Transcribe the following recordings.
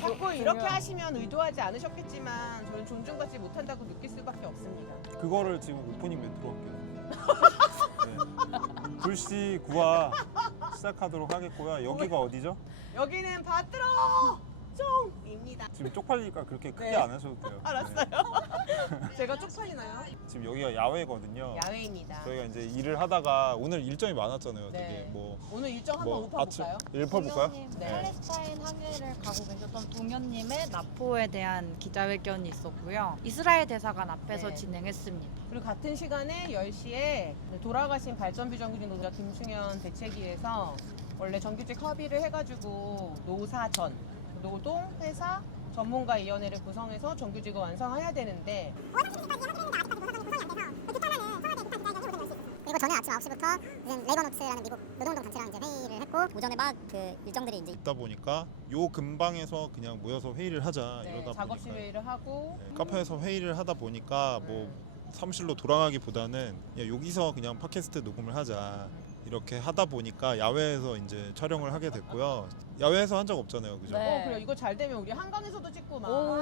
자꾸 이렇게 하시면 의도하지 않으셨겠지만 저는 존중받지 못한다고 느낄 수밖에 없습니다. 그거를 지금 오프닝 멘트로 할게요. 네. 불시 9화 시작하도록 하겠고요. 여기가 어디죠? 여기는 바트로 종입니다. 지금 쪽팔리니까 그렇게 크게 네. 안 하셔도 돼요. 알았어요. 제가 쪽팔리나요? 네. 지금 여기가 야외거든요. 야외입니다. 저희가 이제 일을 하다가 오늘 일정이 많았잖아요. 네. 되게 뭐 오늘 일정 한번 읊어볼까요? 읊어볼까요? 동현님, 네. 팔레스타인 항해를 가고 계셨던 동현님의 나포에 대한 기자회견이 있었고요. 이스라엘 대사관 앞에서 네. 진행했습니다. 그리고 같은 시간에 10시에 돌아가신 발전비정규직 노조자 김충현 대책위에서 원래 정규직 협의를 해가지고 노사전, 노동, 회사, 전문가위원회를 구성해서 정규직을 완성해야 되는데 그리고 저는 아침 9시부터 무슨 레이버노츠라는 미국 노동운동 단체랑 이제 회의를 했고 오전에 막 그 일정들이 이제 있다 보니까 요 근방에서 그냥 모여서 회의를 하자 네, 이러다 작업실 보니까 회의를 하고 네, 카페에서 회의를 하다 보니까 뭐 사무실로 돌아가기보다는 야, 여기서 그냥 팟캐스트 녹음을 하자 이렇게 하다 보니까 야외에서 이제 촬영을 하게 됐고요. 야외에서 한 적 없잖아요, 그죠? 네. 그래 이거 잘 되면 우리 한강에서도 찍고 막 오.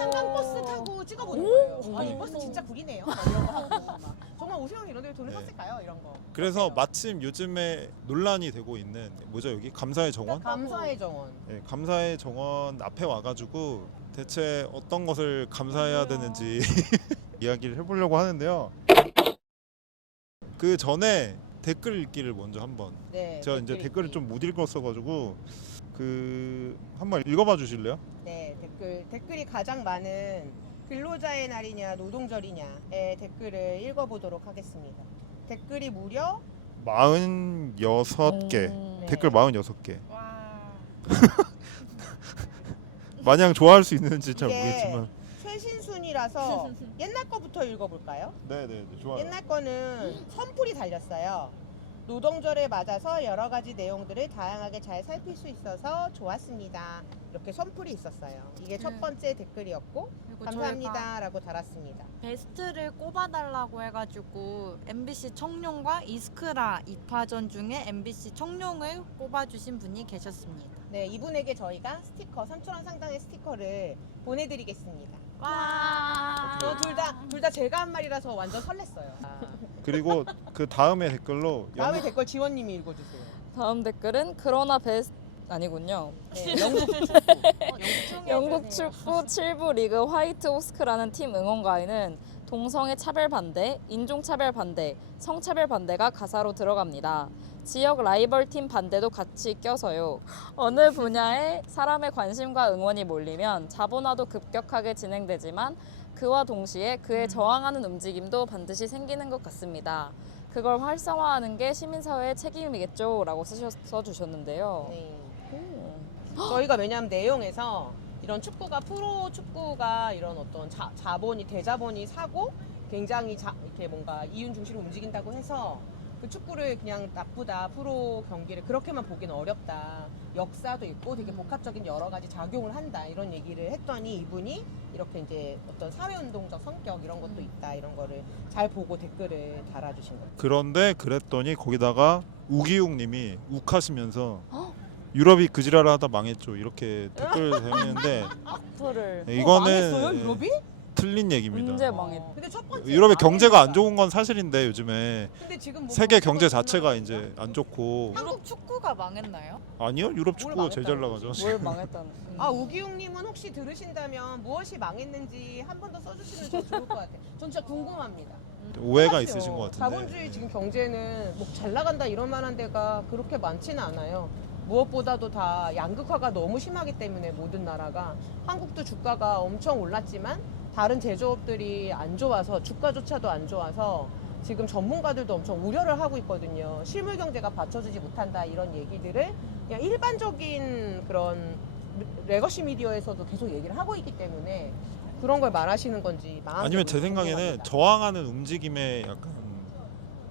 한강 버스 타고 찍어보는 거예요. 오. 아, 이 버스 진짜 구리네요. 막 이런 거 하고 막. 정말 오세영 이런 데 돈을 네. 썼을까요? 이런 거. 그래서 어때요? 마침 요즘에 논란이 되고 있는 뭐죠 여기 감사의 정원? 감사의 정원. 네, 감사의 정원 앞에 와가지고 대체 어떤 것을 감사해야 되는지 이야기를 해보려고 하는데요. 그 전에 댓글 읽기를 먼저 한번. 네. 제가 이제 댓글을 읽기. 좀 못 읽었어가지고 그 한번 읽어봐 주실래요? 네, 댓글이 가장 많은 근로자의 날이냐 노동절이냐의 댓글을 읽어보도록 하겠습니다. 댓글이 무려 46개. 네. 댓글 46개. 와. 마냥 좋아할 수 있는지 잘 이게 모르겠지만. 최신순이라서 옛날 거부터 읽어볼까요? 네네 좋아요. 옛날 거는 선풀이 달렸어요. 노동절에 맞아서 여러 가지 내용들을 다양하게 잘 살필 수 있어서 좋았습니다. 이렇게 선풀이 있었어요. 이게 첫 번째 댓글이었고 그리고 감사합니다라고 달았습니다. 베스트를 꼽아달라고 해가지고 MBC 청룡과 이스크라 2파전 중에 MBC 청룡을 꼽아주신 분이 계셨습니다. 네, 이분에게 저희가 스티커 3,000원 상당의 스티커를 보내드리겠습니다. 와. 둘 다 제가 한 말이라서 완전 설렜어요. 그리고 그 다음에 댓글로 다음에 댓글 지원님이 읽어주세요. 다음 댓글은 그러나 베스트 아니군요. 네, 영국 영국 축구 7부 리그 화이트 호스크라는 팀 응원가에는 동성애 차별 반대, 인종 차별 반대, 성차별 반대가 가사로 들어갑니다. 지역 라이벌 팀 반대도 같이 껴서요. 어느 분야에 사람의 관심과 응원이 몰리면 자본화도 급격하게 진행되지만 그와 동시에 그에 저항하는 움직임도 반드시 생기는 것 같습니다. 그걸 활성화하는 게 시민사회의 책임이겠죠? 라고 써주셨는데요. 네. 저희가 왜냐하면 내용에서 이런 축구가 프로 축구가 이런 어떤 자본이 대자본이 사고 굉장히 이렇게 뭔가 이윤 중심으로 움직인다고 해서 그 축구를 그냥 나쁘다 프로 경기를 그렇게만 보기는 어렵다 역사도 있고 되게 복합적인 여러 가지 작용을 한다 이런 얘기를 했더니 이분이 이렇게 이제 어떤 사회운동적 성격 이런 것도 있다 이런 거를 잘 보고 댓글을 달아주신 거예요. 그런데 그랬더니 거기다가 우기웅님이 욱하시면서 유럽이 그지랄을 하다 망했죠 이렇게 댓글 달리는데 악플을 이거는 망했어요 유럽이? 틀린 얘기입니다. 문제 망했. 근데 첫 번째 유럽의 경제가 안 망했다. 좋은 건 사실인데 요즘에 근데 지금 뭐 세계 경제가 경제 자체가 장난 아니야? 이제 안 좋고 한국 축구가 망했나요? 아니요 유럽 축구가 제일 잘 망했다는 나가죠. 뭘 망했다는. 아 우기웅님은 혹시 들으신다면 무엇이 망했는지 한 번 더 써주시면 좀 좋을 것 같아요. 전 진짜 궁금합니다. 오해가 똑같아요. 있으신 것 같은데. 자본주의 지금 경제는 뭐 잘 나간다 이런 만한 데가 그렇게 많지는 않아요. 무엇보다도 다 양극화가 너무 심하기 때문에 모든 나라가 한국도 주가가 엄청 올랐지만 다른 제조업들이 안 좋아서 주가조차도 안 좋아서 지금 전문가들도 엄청 우려를 하고 있거든요. 실물 경제가 받쳐주지 못한다 이런 얘기들을 그냥 일반적인 그런 레거시 미디어에서도 계속 얘기를 하고 있기 때문에 그런 걸 말하시는 건지 아니면 제 생각에는 궁금합니다. 저항하는 움직임에 약간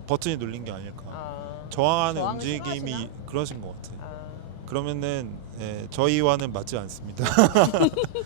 버튼이 눌린 게 아닐까. 아, 저항하는 저항을 움직임이 싫어하시나? 그러신 것 같아요. 아, 그러면은 저희와는 맞지 않습니다.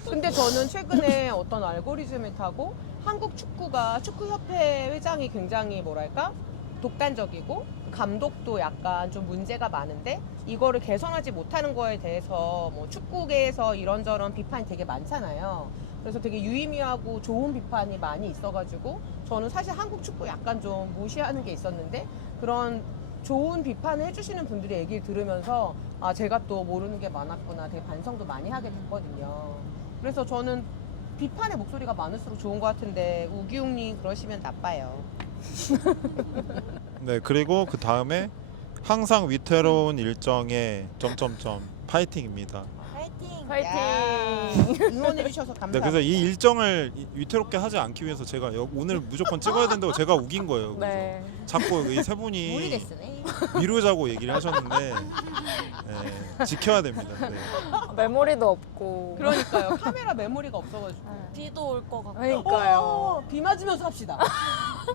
근데 저는 최근에 어떤 알고리즘을 타고 한국 축구가 축구협회 회장이 굉장히 뭐랄까 독단적이고 감독도 약간 좀 문제가 많은데 이거를 개선하지 못하는 거에 대해서 뭐 축구계에서 이런저런 비판이 되게 많잖아요. 그래서 되게 유의미하고 좋은 비판이 많이 있어가지고 저는 사실 한국 축구 약간 좀 무시하는 게 있었는데 그런 좋은 비판을 해주시는 분들의 얘기를 들으면서 아 제가 또 모르는 게 많았구나 되게 반성도 많이 하게 됐거든요. 그래서 저는 비판의 목소리가 많을수록 좋은 것 같은데 우기웅님 그러시면 나빠요. 네, 그리고 그 다음에 항상 위태로운 일정에 점점점 파이팅입니다. 파이팅! 파이팅! 응원해 주셔서 네, 감사합니다. 그래서 이 일정을 위태롭게 하지 않기 위해서 제가 오늘 무조건 찍어야 된다고 제가 우긴 거예요. 그래서 네. 자꾸 이 세 분이 무리됐으네. 미루자고 얘기를 하셨는데 지켜야 됩니다. 네. 메모리도 없고. 그러니까요. 카메라 메모리가 없어가지고. 비도 올 것 같고. 그러니까요. 비 맞으면서 합시다.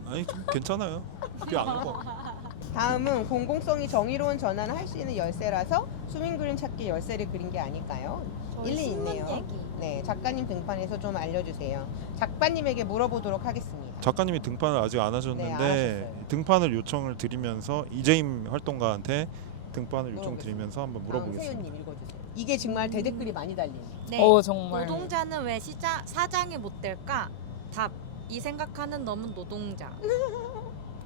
아니 좀 괜찮아요. 비안 오고. 다음은 공공성이 정의로운 전환을 할 수 있는 열쇠라서 수민 그림 찾기 열쇠를 그린 게 아닐까요? 일리 있네요. 얘기. 네, 작가님 등판에서 좀 알려주세요. 작가님에게 물어보도록 하겠습니다. 작가님이 등판을 아직 안 하셨는데 네, 안 하셨어요. 등판을 요청을 드리면서 이재임 활동가한테 등판을 요청 물어보겠습니다. 드리면서 한번 다음 물어보겠습니다. 세윤님 읽어주세요. 이게 정말 대댓글이 많이 달린. 네. 정말. 노동자는 왜 사장이 못 될까? 답. 이 생각하는 놈은 노동자.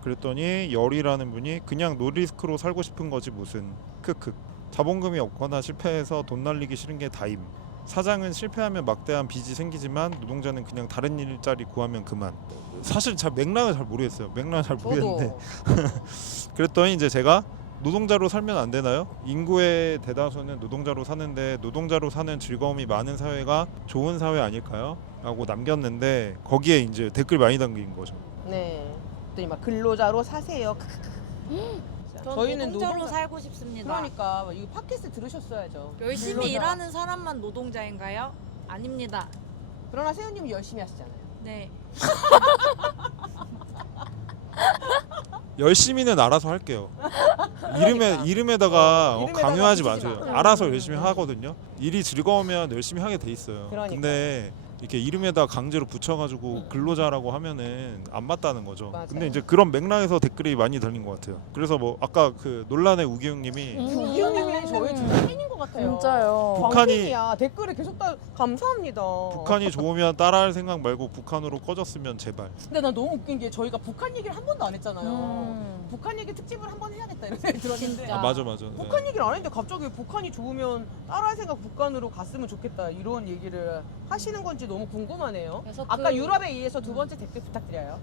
그랬더니 열이라는 분이 그냥 노리스크로 살고 싶은 거지 무슨 크크 자본금이 없거나 실패해서 돈 날리기 싫은 게 다임 사장은 실패하면 막대한 빚이 생기지만 노동자는 그냥 다른 일자리 구하면 그만 사실 잘 맥락을 잘 모르겠어요 맥락을 잘 모르겠는데 저도 그랬더니 이제 제가 노동자로 살면 안 되나요? 인구의 대다수는 노동자로 사는데 노동자로 사는 즐거움이 많은 사회가 좋은 사회 아닐까요? 라고 남겼는데 거기에 이제 댓글 많이 담긴 거죠. 네. 그랬더니 막 근로자로 사세요. 전 저희는 노동자로 노동자- 살고 싶습니다. 그러니까 이거 팟캐스트 들으셨어야죠. 열심히 근로자. 일하는 사람만 노동자인가요? 아닙니다. 그러나 세훈님이 열심히 하시잖아요. 네. 열심히는 알아서 할게요. 이름에다가 이름에다가 강요하지 붙이지 마세요. 마. 알아서 열심히 하거든요. 일이 즐거우면 열심히 하게 돼 있어요. 그러니까요. 근데 이렇게 이름에다 강제로 붙여가지고 근로자라고 하면은 안 맞다는 거죠. 맞아요. 근데 이제 그런 맥락에서 댓글이 많이 달린 것 같아요. 그래서 뭐 아까 그 논란의 우기웅님이 우기웅님이 저희 진짜 팬인 것 같아요. 진짜요. 광팬이야. 댓글에 계속 감사합니다. 북한이 좋으면 따라할 생각 말고 북한으로 꺼졌으면 제발. 근데 나 너무 웃긴 게 저희가 북한 얘기를 한 번도 안 했잖아요. 음. 북한 얘기 특집을 한 번 해야겠다 이런 생각이 들었는데 진짜. 맞아. 북한 얘기를 안 했는데 갑자기 북한이 좋으면 따라할 생각 북한으로 갔으면 좋겠다 이런 얘기를 하시는 건지 너무 궁금하네요. 그래서 아까 그- 유럽에 의해서 두 번째 댓글 부탁드려요.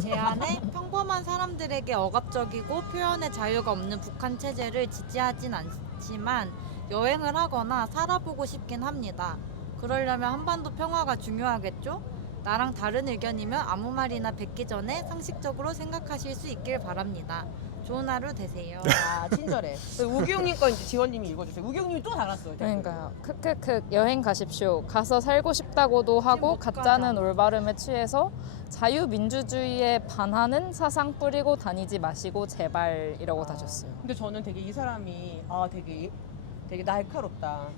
제안에 평범한 사람들에게 억압적이고 표현의 자유가 없는 북한 체제를 지지하진 않지만 여행을 하거나 살아보고 싶긴 합니다. 그러려면 한반도 평화가 중요하겠죠? 나랑 다른 의견이면 아무 말이나 뱉기 전에 상식적으로 생각하실 수 있길 바랍니다. 좋은 하루 되세요. 아 친절해. 우기웅님 거 이제 지원님이 읽어주세요. 우기웅님이 또 달았어요. 댓글. 그러니까요. 크크크 여행 가십시오. 가서 살고 싶다고도 하고 못 가짜는 가죠. 올바름에 취해서 자유민주주의에 반하는 사상 뿌리고 다니지 마시고 제발이라고 다셨어요. 근데 저는 되게 이 사람이 되게 날카롭다.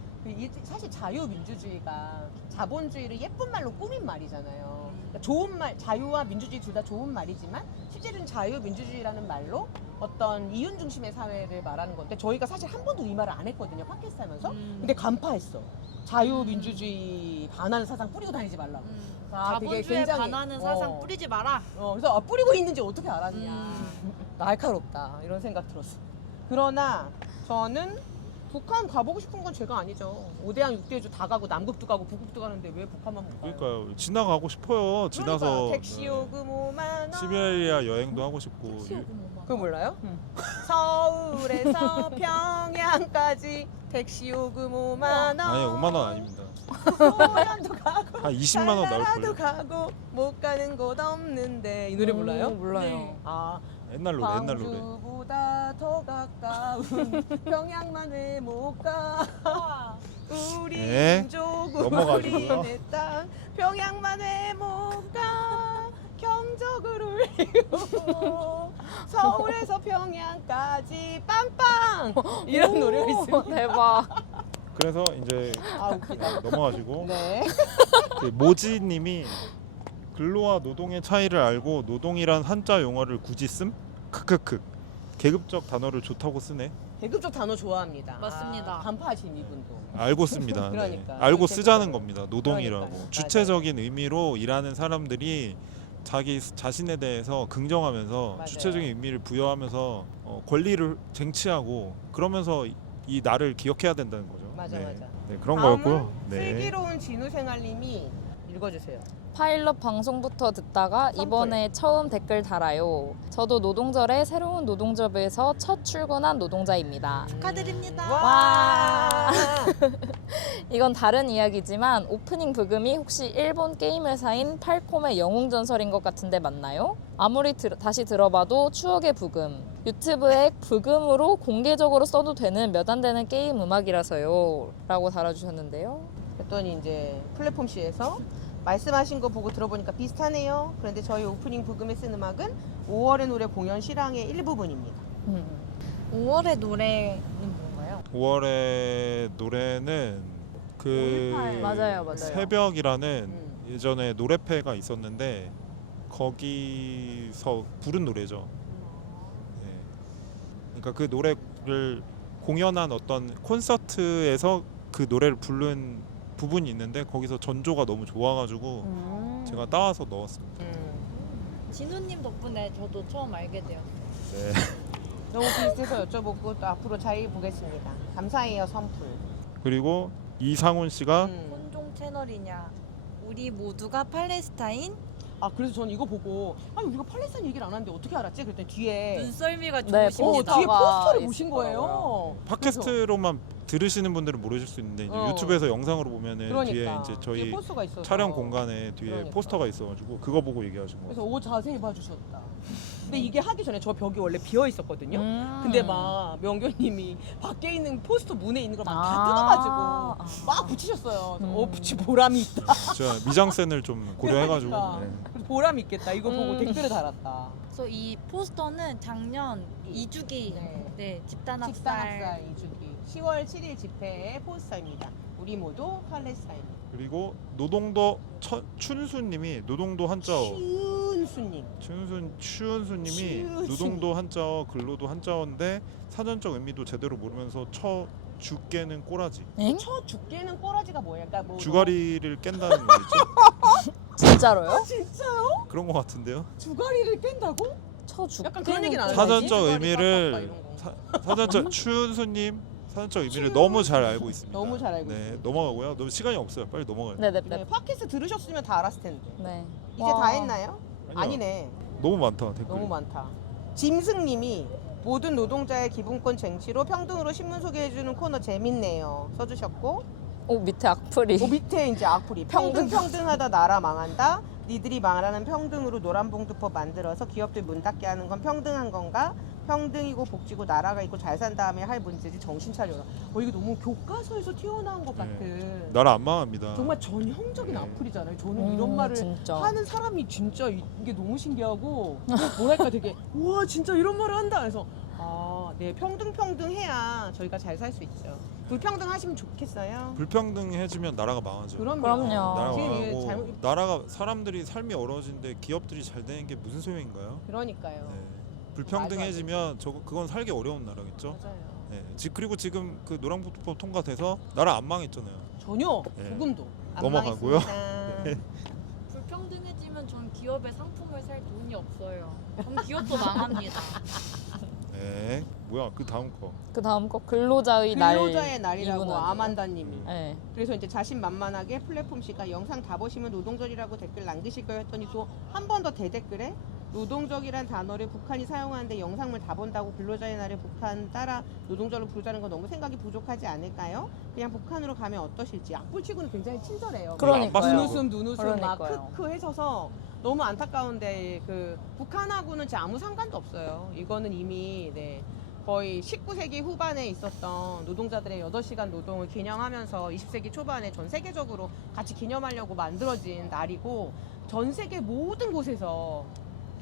사실 자유민주주의가 자본주의를 예쁜 말로 꾸민 말이잖아요. 그러니까 좋은 말, 자유와 민주주의 둘 다 좋은 말이지만 실제로는 자유민주주의라는 말로 어떤 이윤 중심의 사회를 말하는 건데 저희가 사실 한 번도 이 말을 안 했거든요. 팟캐스트 하면서. 근데 간파했어. 자유민주주의 반하는 사상 뿌리고 다니지 말라고. 아, 되게 자본주의에 굉장히- 반하는 사상 어. 뿌리지 마라. 그래서 뿌리고 있는지 어떻게 알았냐. 날카롭다 이런 생각 들었어. 그러나 저는 북한 가보고 싶은 건 제가 아니죠. 5대양 6대주 다 가고 남극도 가고 북극도 가는데 왜 북한만 못 가요? 그러니까요. 지나가고 싶어요. 지나서 그러니까 택시 요금 5만 원. 시베리아 여행도 하고 싶고. 그거 몰라요? 서울에서 평양까지 택시 요금 5만 원. 아니 5만 원 아닙니다. 소양도 가고 한 20만 원 나올 달나라도 걸요. 가고 못 가는 곳 없는데 이 노래 몰라요? 몰라요. 네. 아 옛날 노래 옛날 노래. 광주보다 더 가까운 평양만 왜 못 가? 우리 네, 민족 넘어가시고요. 우리 내 땅 평양만 왜 못 가? 경적을 울리고 서울에서 평양까지 빵빵 이런 노래가 있습니다. 대박. 그래서 이제 아 웃기다. 넘어가시고 네. 그 모지님이 근로와 노동의 차이를 알고 노동이란 한자 용어를 굳이 씀? 크크크. 계급적 단어를 좋다고 쓰네. 계급적 단어 좋아합니다. 맞습니다. 아, 간파하신 이분도. 알고 씁니다. 네. 그러니까. 알고 그렇게 쓰자는 써요. 겁니다. 노동이라고. 그러니까요. 주체적인 의미로 일하는 사람들이 자기 자신에 대해서 긍정하면서 맞아요. 주체적인 의미를 부여하면서 권리를 쟁취하고 그러면서 이 나를 기억해야 된다는 거죠. 맞아, 네. 맞아. 네, 그런 다음은 거였고요. 네. 슬기로운 진우생활님이 읽어주세요. 파일럿 방송부터 듣다가 선풀. 이번에 처음 댓글 달아요. 저도 노동절에 새로운 노동조합에서 첫 출근한 노동자입니다. 축하드립니다. 와. 이건 다른 이야기지만 오프닝 부금이 혹시 일본 게임 회사인 팔콤의 영웅전설인 것 같은데 맞나요? 아무리 다시 들어봐도 추억의 부금. 유튜브에 부금으로 공개적으로 써도 되는 몇 안 되는 게임 음악이라서요. 라고 달아주셨는데요. 그랬더니 이제 플랫폼 C에서 말씀하신 거 보고 들어보니까 비슷하네요. 그런데 저희 오프닝 부금에 쓴 음악은 5월의 노래 공연 실황의 일부분입니다. 5월의 노래는 뭔가요? 5월의 노래는 그 5.18. 맞아요. 새벽이라는 예전에 노래패가 있었는데 거기서 부른 노래죠. 네. 그러니까 그 노래를 공연한 어떤 콘서트에서 그 노래를 부른 부분이 있는데 거기서 전조가 너무 좋아가지고 제가 따와서 넣었습니다. 진우님 덕분에 저도 처음 알게 되었어요. 네. 너무 비슷해서 여쭤보고 또 앞으로 잘 보겠습니다. 감사해요, 선풀. 그리고 이상훈 씨가 혼종 채널이냐? 우리 모두가 팔레스타인? 아 그래서 저는 이거 보고 아니 우리가 팔레스타인 얘기를 안 하는데 어떻게 알았지? 그랬더니 뒤에 눈썰미가 네, 좋으십니다. 뒤에 포스터가 포스터를 보신 거예요. 팟캐스트로만 들으시는 분들은 모르실 수 있는데 이제 유튜브에서 영상으로 보면은 그러니까 뒤에 이제 저희 뒤에 포스터가 있어서 촬영 공간에 뒤에 그러니까. 포스터가 있어가지고 그거 보고 얘기하시고 그래서 오 자세히 봐주셨다. 근데 이게 하기 전에 저 벽이 원래 비어 있었거든요. 근데 막 명교님이 밖에 있는 포스터 문에 있는 걸 막 다 뜯어가지고 막 붙이셨어요. 그래서 붙이 보람이 있다. 제가 미장센을 좀 고려해가지고 그러니까. 네. 그래서 보람이 있겠다. 이거 보고 댓글을 달았다. 그래서 이 포스터는 작년 2주기 네. 집단학살 집단학살 2주기 10월 7일 집회의 포스터입니다. 우리 모두 팔레스타인. 그리고 노동도 춘수님이 노동도 한자어 춘수님. 추은수님이 추은수님. 노동도 한자어 근로도 한자어인데 사전적 의미도 제대로 모르면서 죽게는 꼬라지 엥? 첫 죽게는 꼬라지가 뭐야? 그러니까 뭐 주가리를 깬다는 의미죠? 진짜로요? 진짜요? 그런 것 같은데요? 주가리를 깬다고? 쳐죽. 약간 그런 얘기는 안 하지? 사전적 주가리 의미를 빡빡 이런 거. 사전적 추은수님 사전적 의미를 너무 잘 알고 있습니다. 너무 잘 알고 네, 있습니다. 넘어가고요. 너무 시간이 없어요. 빨리 넘어가요. 네, 네네네. 팟캐스트 들으셨으면 다 알았을 텐데. 네. 이제 다 했나요? 아니요. 아니네. 너무 많다 댓글. 너무 많다. 짐승님이 모든 노동자의 기본권 쟁취로 평등으로 신문 소개해주는 코너 재밌네요. 써주셨고 오 밑에 악플이. 밑에 이제 악플이 평등. 평등하다 나라 망한다. 니들이 말하는 평등으로 노란봉투법 만들어서 기업들 문 닫게 하는 건 평등한 건가? 평등이고 복지고 나라가 있고 잘 산 다음에 할 문제지 정신 차려라. 이게 너무 교과서에서 튀어나온 것 같은 나라 안 망합니다. 정말 전형적인 네. 악플이잖아요. 저는 이런 말을 진짜. 하는 사람이 진짜 이게 너무 신기하고 뭐랄까 되게 우와 진짜 이런 말을 한다. 그래서 네 평등해야 저희가 잘 살 수 있죠. 불평등하시면 좋겠어요. 불평등해지면 나라가 망하죠. 그럼요. 나라가 지금 이게 망하고 잘못 나라가 사람들이 삶이 어려워지는데 기업들이 잘 되는 게 무슨 소용인가요? 그러니까요. 네. 불평등해지면 그건 살기 어려운 나라겠죠. 맞아요. 네. 그리고 지금 그 노란봉투법 통과돼서 나라 안 망했잖아요. 전혀 네. 조금도 안 넘어가고요. 망했습니다. 불평등해지면 전 기업의 상품을 살 돈이 없어요. 그럼 기업도 망합니다. 네. 뭐야 그 다음 거. 그 다음 거 근로자의 날. 근로자의 날이라고 이분 아니에요? 아만다님이. 네. 그래서 이제 자신만만하게 플랫폼 씨가 영상 다 보시면 노동절이라고 댓글 남기실 거예요 했더니 또 한 번 더 대댓글에 노동적이란 단어를 북한이 사용하는데 영상물 다 본다고 근로자의 날에 북한 따라 노동절로 부르자는 건 너무 생각이 부족하지 않을까요? 그냥 북한으로 가면 어떠실지. 악플치고는 굉장히 친절해요. 그러니까요. 눈웃음 막 그러니까요. 크크 해서서 너무 안타까운데 그 북한하고는 진짜 아무 상관도 없어요. 이거는 이미 거의 19세기 후반에 있었던 노동자들의 8시간 노동을 기념하면서 20세기 초반에 전 세계적으로 같이 기념하려고 만들어진 날이고 전 세계 모든 곳에서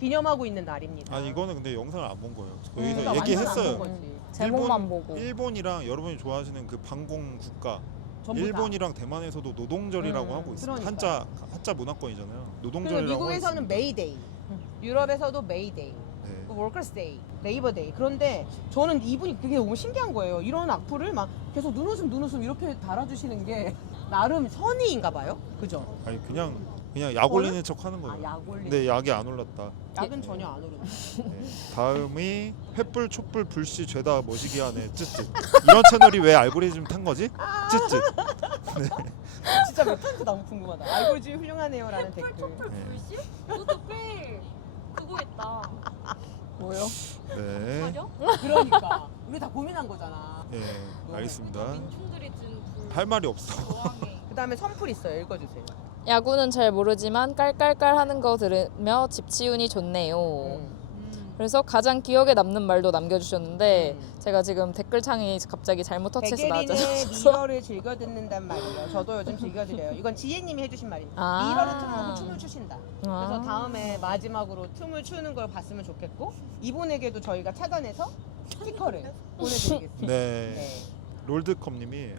기념하고 있는 날입니다. 아 이거는 근데 영상을 안 본 거예요. 거기서 그러니까 완전 안 얘기했어요. 본 거지. 제목만 보고. 일본이랑 여러분이 좋아하시는 그 방공 국가 전부 다. 일본이랑 대만에서도 노동절이라고 하고 있어요. 그러니까. 한자 문화권이잖아요. 그리고 노동절이라고 미국에서는 있습니다. 메이데이, 유럽에서도 메이데이, 네. 워커스데이, 레이버데이. 그런데 저는 이분이 그게 너무 신기한 거예요. 이런 악플을 막 계속 눈웃음 이렇게 달아주시는 게 나름 선의인가 봐요. 그죠? 아니 그냥 약 올리는 척 하는 거예요. 약 올리는. 근데 약이 안 올랐다. 약은 전혀 안 오르네. 네. 다음이 횃불 촛불 불씨 죄다 머시기 하네 쯧쯧. 이런 채널이 왜 알고리즘 탄 거지? 쯧쯧. 진짜 몇 탄지 너무 궁금하다. 알고리즘 훌륭하네요라는 댓글. 네. 너도 꽤 그거 있다. 뭐요? 네. 가려? 그러니까 우리 다 고민한 거잖아. 네. 알겠습니다. 민중들이 든 할 말이 없어. 저항에. 그다음에 선풀 있어요. 읽어주세요. 야구는 잘 모르지만 깔깔깔 하는 거 들으며 집 치운이 좋네요. 그래서 가장 기억에 남는 말도 남겨주셨는데 제가 지금 댓글창이 갑자기 잘못 터치해서 백예린의 나와서 미러를 즐겨 듣는단 말이에요. 저도 요즘 즐겨 드려요. 이건 지혜님이 해주신 말입니다. 아. 미러를 틀어놓고 춤을 추신다. 그래서 아. 다음에 마지막으로 춤을 추는 걸 봤으면 좋겠고 이분에게도 저희가 차단해서 스티커를 보내드리겠습니다. 네. 네. 롤드컵님이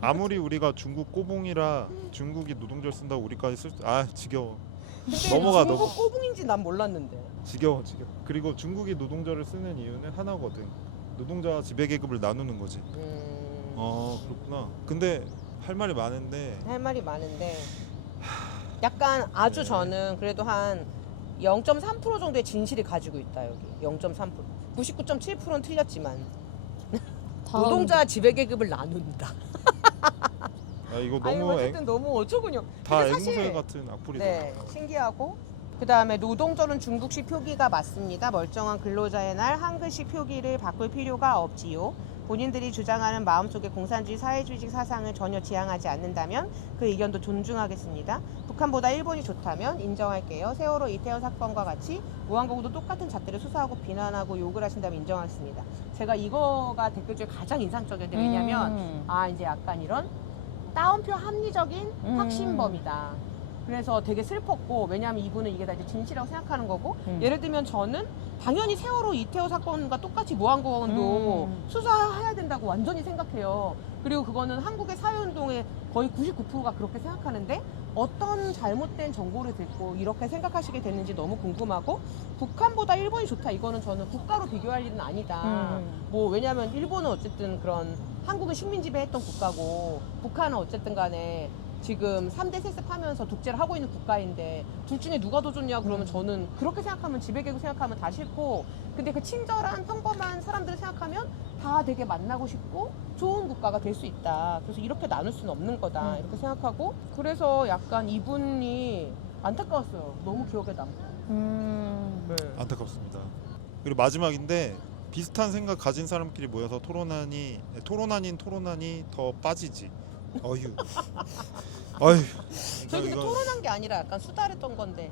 아무리 우리가 중국 꼬봉이라 중국이 노동절 쓴다고 우리까지 지겨워. 근데 넘어가, 중국 넘어. 꼬붕인지 난 몰랐는데. 지겨워. 그리고 중국이 노동절을 쓰는 이유는 하나거든. 노동자 지배 계급을 나누는 거지. 그렇구나. 근데 할 말이 많은데 할 말이 많은데 약간 아주 네. 저는 그래도 한 0.3% 정도의 진실이 가지고 있다 여기. 0.3%. 99.7%는 틀렸지만 노동자 지배계급을 나눈다. 이거 아니 너무 어쨌든 너무 어처구니없. 다 근데 사실- 앵무새 같은 악플이다. 네, 신기하고. 그 다음에 노동절은 중국식 표기가 맞습니다. 멀쩡한 근로자의 날 한글식 표기를 바꿀 필요가 없지요. 본인들이 주장하는 마음속의 공산주의 사회주의적 사상을 전혀 지향하지 않는다면 그 의견도 존중하겠습니다. 북한보다 일본이 좋다면 인정할게요. 세월호 이태원 사건과 같이 무한공도 똑같은 잣대를 수사하고 비난하고 욕을 하신다면 인정하겠습니다. 제가 이거가 댓글 중에 가장 인상적이었는데 왜냐면 이제 약간 이런 따옴표 합리적인 확신범이다. 그래서 되게 슬펐고 왜냐하면 이분은 이게 다 이제 진실이라고 생각하는 거고 예를 들면 저는 당연히 세월호 이태원 사건과 똑같이 무한공원도 수사해야 된다고 완전히 생각해요. 그리고 그거는 한국의 사회운동의 거의 99%가 그렇게 생각하는데 어떤 잘못된 정보를 듣고 이렇게 생각하시게 됐는지 너무 궁금하고 북한보다 일본이 좋다 이거는 저는 국가로 비교할 일은 아니다. 뭐 왜냐하면 일본은 어쨌든 그런 한국은 식민 지배했던 국가고 북한은 어쨌든 간에 지금 3대 세습하면서 독재를 하고 있는 국가인데 둘 중에 누가 더 좋냐 그러면 저는 그렇게 생각하면 지배계급 생각하면 다 싫고 근데 그 친절한 평범한 사람들을 생각하면 다 되게 만나고 싶고 좋은 국가가 될 수 있다. 그래서 이렇게 나눌 수는 없는 거다 이렇게 생각하고 그래서 약간 이분이 안타까웠어요. 너무 기억에 남고. 네. 안타깝습니다. 그리고 마지막인데 비슷한 생각 가진 사람끼리 모여서 토론 아닌 토론하니 더 빠지지. 어휴. 저희 근데 토론한 게 아니라 약간 수다랬던 건데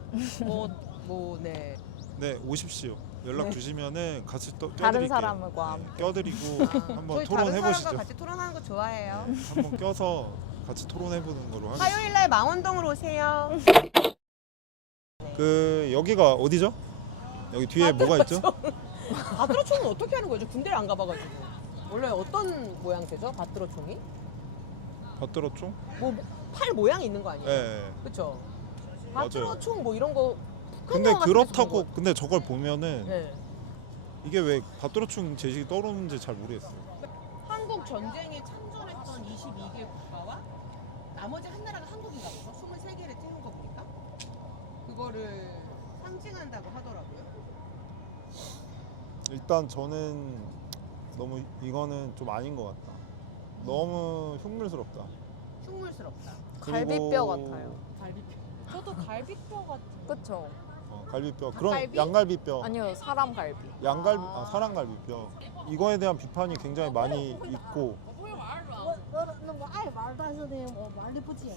네. 네 오십시오. 연락 네. 주시면은 같이 또 다른 껴드릴게요. 사람과 네, 껴드리고 한번 저희 다른 토론해 사람과 보시죠. 같이 토론하는 거 좋아해요. 한번 껴서 같이 토론해 보는 거로 하겠습니다. 화요일 날 망원동으로 오세요. 그 여기가 어디죠? 여기 뒤에 뭐가 있죠? 바트로총은 어떻게 하는 거죠? 군대를 안 가봐가지고. 원래 어떤 모양새죠? 바트로총이? 밭들어총? 뭐 팔 모양이 있는 거 아니에요? 네. 그렇죠. 맞아요. 바트로총 뭐 이런 거. 북한 근데 영화 같은 데서 그렇다고 본 거. 근데 저걸 보면은 네. 이게 왜 밭들어총 제식이 떠오르는지 잘 모르겠어요. 한국 전쟁에 참전했던 22개 국가와 나머지 한 나라가 한국인가 보죠. 23개를 찍은 거 보니까 그거를 상징한다고 하더라고요. 일단 저는 너무 이거는 좀 아닌 것 같다. 너무 흉물스럽다. 흉물스럽다. 갈비뼈 같아요. 갈비뼈. 저도 갈비뼈 같은. 그쵸? 갈비뼈 그런 닭갈비? 양갈비뼈 아니요, 사람 갈비. 양갈비 사람 갈비뼈 이거에 대한 비판이 굉장히 많이 있고 我爱玩，但是呢，我玩的不精。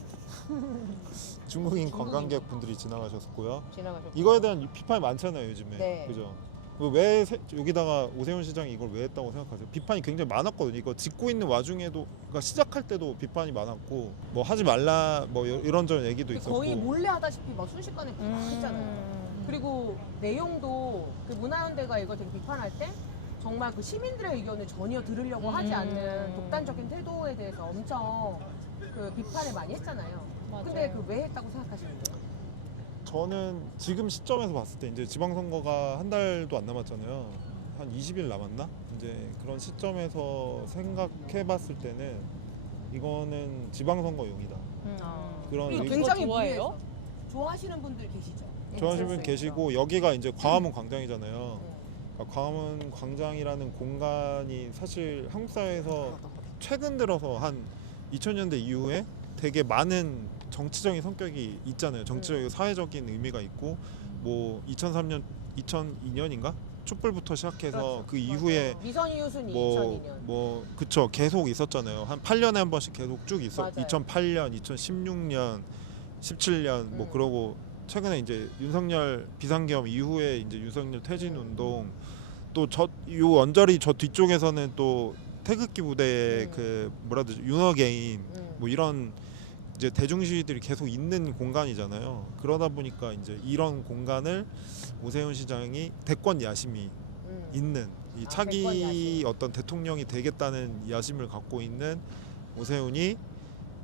중국인 관광객 분들이 지나가셨고요. 지나가셨고. 이거에 대한 비판이 많잖아요 요즘에. 네. 그죠? 왜 여기다가 오세훈 시장이 이걸 왜 했다고 생각하세요? 비판이 굉장히 많았거든요. 이거 짓고 있는 와중에도 그러니까 시작할 때도 비판이 많았고 뭐 하지 말라 뭐 이런저런 얘기도 있었고. 거의 몰래 하다시피 막 순식간에 했잖아요. 그리고 그리고 내용도 그 문화연대가 이걸 되게 비판할 때 정말 그 시민들의 의견을 전혀 들으려고 하지 않는 독단적인 태도에 대해서 엄청 그 비판을 많이 했잖아요. 근데 그 왜 했다고 생각하시는 거예요? 저는 지금 시점에서 봤을 때 이제 지방선거가 한 달도 안 남았잖아요. 한 20일 남았나? 이제 그런 시점에서 생각해봤을 때는 이거는 지방선거용이다. 그런 이거 의견- 굉장히 좋아해요? 무리해서 좋아하시는 분들 계시죠? 좋아하시는 분 계시고 여기가 이제 광화문 광장이잖아요. 네. 그러니까 광화문 광장이라는 공간이 사실 한국 사회에서 최근 들어서 한 2000년대 이후에 되게 많은 정치적인 성격이 있잖아요. 정치적 사회적인 의미가 있고 뭐 2003년 2002년인가 촛불부터 시작해서 그렇죠. 그 이후에 미선 이웃은 뭐 2002년. 그쵸 계속 있었잖아요. 한 8년에 한 번씩 계속 쭉 맞아요. 2008년, 2016년, 17년 뭐 그러고 최근에 이제 윤석열 비상계엄 이후에 이제 윤석열 퇴진 운동 또 요 언저리 저 뒤쪽에서는 또 태극기 부대의 그 뭐라 그러지 윤어게인 뭐 이런 이제 대중 시위들이 계속 있는 공간이잖아요. 그러다 보니까 이제 이런 공간을 오세훈 시장이 대권 야심이 있는 이 차기 대권 야심. 어떤 대통령이 되겠다는 야심을 갖고 있는 오세훈이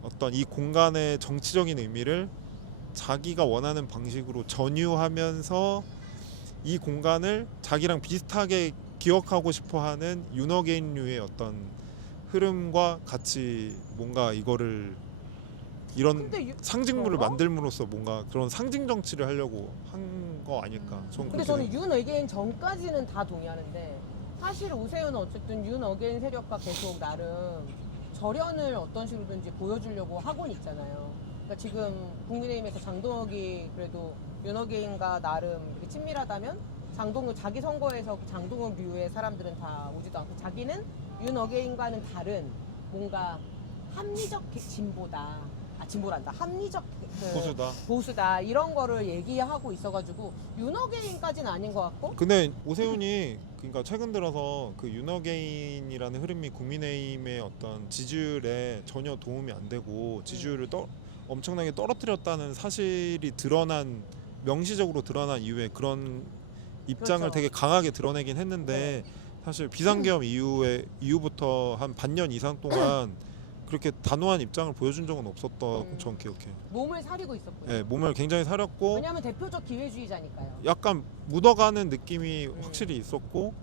어떤 이 공간의 정치적인 의미를 자기가 원하는 방식으로 전유하면서 이 공간을 자기랑 비슷하게 기억하고 싶어하는 윤어게인류의 어떤 흐름과 같이 뭔가 이거를 이런 근데 상징물을 그런가? 만들므로써 뭔가 그런 상징 정치를 하려고 한 거 아닐까. 저는 근데 그렇게 저는 윤 어게인 전까지는 다 동의하는데 사실 오세훈은 어쨌든 윤 어게인 세력과 계속 나름 절연을 어떤 식으로든지 보여주려고 하고는 있잖아요. 그러니까 지금 국민의힘에서 장동혁이 그래도 윤 어게인과 나름 이렇게 친밀하다면 장동혁 자기 선거에서 그 장동혁 류의 사람들은 다 오지도 않고 자기는 윤 어게인과는 다른 뭔가 합리적 진보다. 진보란다. 합리적 그 보수다 이런 거를 얘기하고 있어가지고 윤어게인까지는 아닌 것 같고. 근데 오세훈이 그러니까 최근 들어서 그 윤어게인이라는 흐름이 국민의힘의 어떤 지지율에 전혀 도움이 안 되고 지지율을 엄청나게 떨어뜨렸다는 사실이 명시적으로 드러난 이후에 그런 입장을 그렇죠. 되게 강하게 드러내긴 했는데 사실 비상계엄 이후부터 한 반년 이상 동안 그렇게 단호한 입장을 보여준 적은 없었던 전 기억해요. 몸을 사리고 있었고요. 네, 몸을 굉장히 사렸고 왜냐하면 대표적 기회주의자니까요. 약간 묻어가는 느낌이 확실히 있었고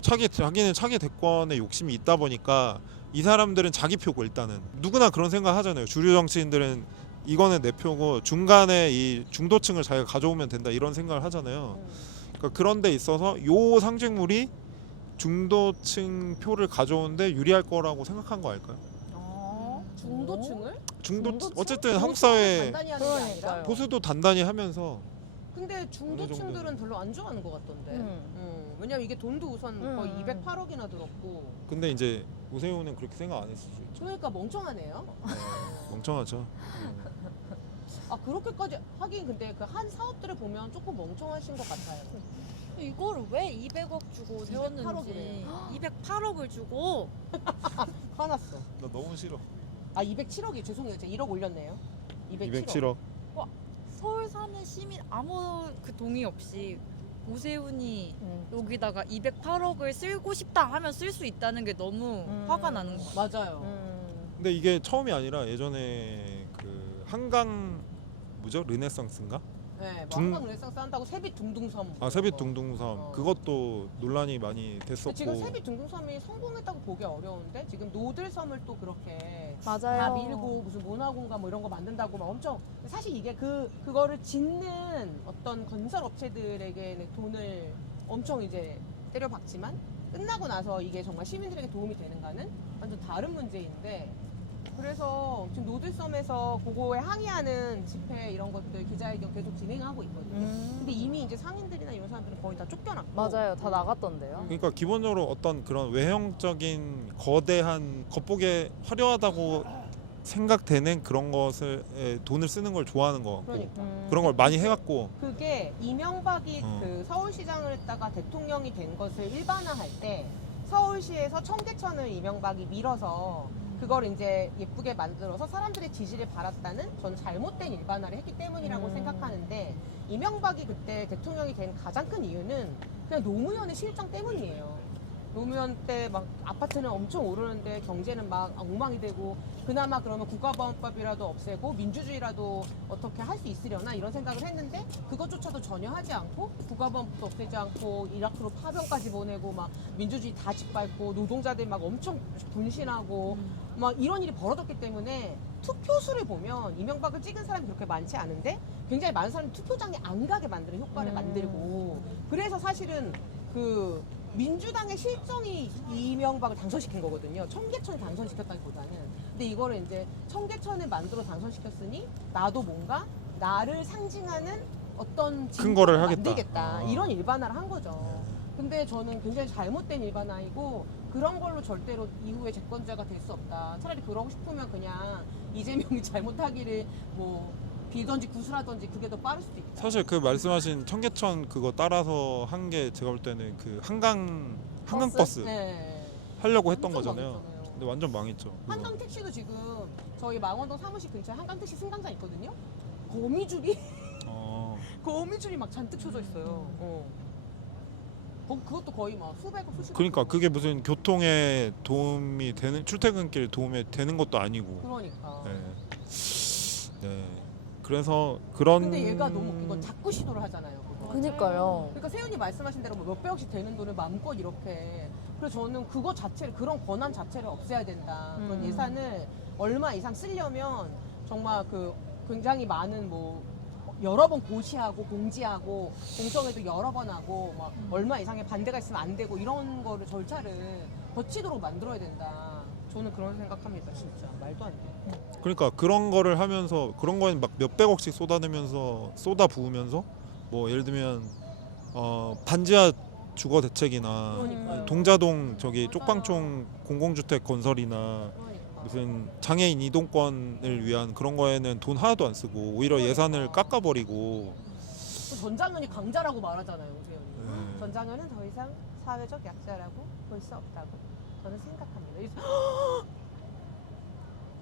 자기는 차기 대권에 욕심이 있다 보니까 이 사람들은 자기 표고 일단은 누구나 그런 생각 하잖아요. 주류 정치인들은 이거는 내 표고 중간에 이 중도층을 자기가 가져오면 된다 이런 생각을 하잖아요. 그러니까 그런 데 있어서 요 상징물이 중도층 표를 가져오는데 유리할 거라고 생각한 거 아닐까요? 중도층을? 어쨌든 한국 사회 단단히 하는 게 아니라. 그러니까요. 보수도 단단히 하면서 근데 중도층들은 별로 안 좋아하는 것 같던데. 왜냐면 이게 돈도 우선 거의 208억이나 들었고. 근데 이제 오세훈은 그렇게 생각 안 했을 수 있죠. 그러니까 멍청하네요. 멍청하죠. 아 그렇게까지 하긴 근데 그 한 사업들을 보면 조금 멍청하신 것 같아요. 이거를 왜 200억 주고 세웠는지 208억이래요. 208억을 주고 화났어. 나 너무 싫어. 아 207억이 죄송해요. 제가 1억 올렸네요. 207억. 207억. 서울 사는 시민 아무 그 동의 없이 오세훈이 여기다가 208억을 쓰고 싶다 하면 쓸 수 있다는 게 너무 화가 나는 거 같아요. 맞아요. 근데 이게 처음이 아니라 예전에 그 한강 뭐죠? 르네상스인가? 네, 뭐 둥- 한강 르네상스 한다고 세빛 둥둥섬. 아 세빛 둥둥섬 그것도 논란이 많이 근데 됐었고. 지금 세빛 둥둥섬이 성공했다고 보기 어려운데 지금 노들섬을 또 그렇게 맞아요. 다 밀고 무슨 문화공간 뭐 이런 거 만든다고 막 엄청 사실 이게 그거를 짓는 어떤 건설 업체들에게 돈을 엄청 이제 때려박지만 끝나고 나서 이게 정말 시민들에게 도움이 되는가는 완전 다른 문제인데 그래서 지금 노들섬에서 그거에 항의하는 집회 이런 것들 기자회견 계속 진행하고 있거든요. 근데 이미 이제 상인들이나 이런 사람들은 거의 다 쫓겨났고 맞아요. 다 나갔던데요. 그러니까 기본적으로 어떤 그런 외형적인 거대한 겉보기에 화려하다고 생각되는 그런 것을 돈을 쓰는 걸 좋아하는 것 같고 그러니까 그런 걸 많이 해갖고 그게 이명박이 그 서울시장을 했다가 대통령이 된 것을 일반화할 때 서울시에서 청계천을 이명박이 밀어서 그걸 이제 예쁘게 만들어서 사람들의 지지를 받았다는 저는 잘못된 일반화를 했기 때문이라고 생각하는데 이명박이 그때 대통령이 된 가장 큰 이유는 그냥 노무현의 실정 때문이에요. 노무현 때 막 아파트는 엄청 오르는데 경제는 막 엉망이 되고 그나마 그러면 국가보안법이라도 없애고 민주주의라도 어떻게 할 수 있으려나 이런 생각을 했는데 그것조차도 전혀 하지 않고 국가보안법도 없애지 않고 이라크로 파병까지 보내고 막 민주주의 다 짓밟고 노동자들 막 엄청 분신하고 막 이런 일이 벌어졌기 때문에 투표수를 보면 이명박을 찍은 사람이 그렇게 많지 않은데 굉장히 많은 사람이 투표장에 안 가게 만드는 효과를 만들고 그래서 사실은 그 민주당의 실정이 이명박을 당선시킨 거거든요. 청계천을 당선시켰다기보다는. 근데 이거를 이제 청계천을 만들어 당선시켰으니 나도 뭔가 나를 상징하는 어떤 큰 거를 하겠다. 만들겠다. 이런 일반화를 한 거죠. 근데 저는 굉장히 잘못된 일반화이고 그런 걸로 절대로 이후에 재건자가 될 수 없다. 차라리 그러고 싶으면 그냥 이재명이 잘못하기를 뭐 비던지 구슬하던지 그게 더 빠를 수도 있다. 사실 그 말씀하신 청계천 그거 따라서 한 게 제가 볼 때는 그 한강버스 네. 하려고 했던 엄청 거잖아요. 망했잖아요. 근데 완전 망했죠. 그거. 한강 택시도 지금 저희 망원동 사무실 근처에 한강 택시 승강장 있거든요. 거미줄이 어, 거미줄이 막 잔뜩 쳐져 있어요. 그것도 거의 막 수백억 수십억. 그러니까 그게 무슨 교통에 도움이 되는 출퇴근길 도움이 되는 것도 아니고. 그러니까. 네. 네. 그래서 그런. 근데 얘가 너무 이건 자꾸 시도를 하잖아요. 그거. 그니까요. 그러니까 세훈이 말씀하신 대로 뭐 몇백억씩 되는 돈을 마음껏 이렇게. 그래서 저는 그거 자체를 그런 권한 자체를 없애야 된다. 그런 예산을 얼마 이상 쓰려면 정말 그 굉장히 많은 뭐 여러 번 고시하고 공지하고 공청회도 여러 번 하고 막 얼마 이상의 반대가 있으면 안 되고 이런 거를 절차를 거치도록 만들어야 된다. 저는 그런 생각합니다. 진짜 말도 안 돼. 그러니까 그런 거를 하면서 그런 거엔 막 몇백억씩 쏟아 부으면서 뭐 예를 들면 반지하 주거 대책이나 그러니까요. 동자동 저기 맞아요. 쪽방촌 공공주택 건설이나 그러니까. 무슨 장애인 이동권을 위한 그런 거에는 돈 하나도 안 쓰고 오히려 그러니까. 예산을 깎아버리고. 또 전장현이 강자라고 말하잖아요, 오세훈이. 네. 전장현은 더 이상 사회적 약자라고 볼 수 없다고 저는 생각합니다. 그래서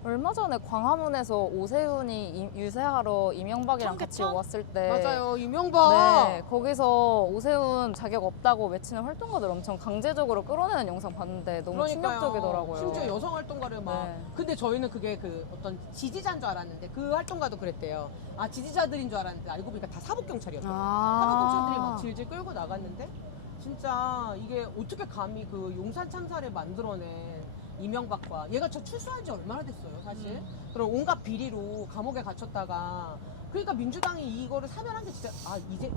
얼마 전에 광화문에서 오세훈이 유세하러 이명박이랑 같이 청계천? 왔을 때 맞아요, 이명박. 네, 거기서 오세훈 자격 없다고 외치는 활동가들 엄청 강제적으로 끌어내는 영상 봤는데 너무 그러니까요. 충격적이더라고요. 심지어 여성 활동가를 막. 네. 근데 저희는 그게 그 어떤 지지자인 줄 알았는데 그 활동가도 그랬대요. 아 지지자들인 줄 알았는데 알고 보니까 다 사복 경찰이었어요. 사복 경찰들이 막 질질 끌고 나갔는데 진짜 이게 어떻게 감히 그 용산 참사를 만들어낸 이명박과 얘가 저 출소한 지 얼마나 됐어요, 사실. 그럼 온갖 비리로 감옥에 갇혔다가 그러니까 민주당이 이거를 사면한 게 진짜 이제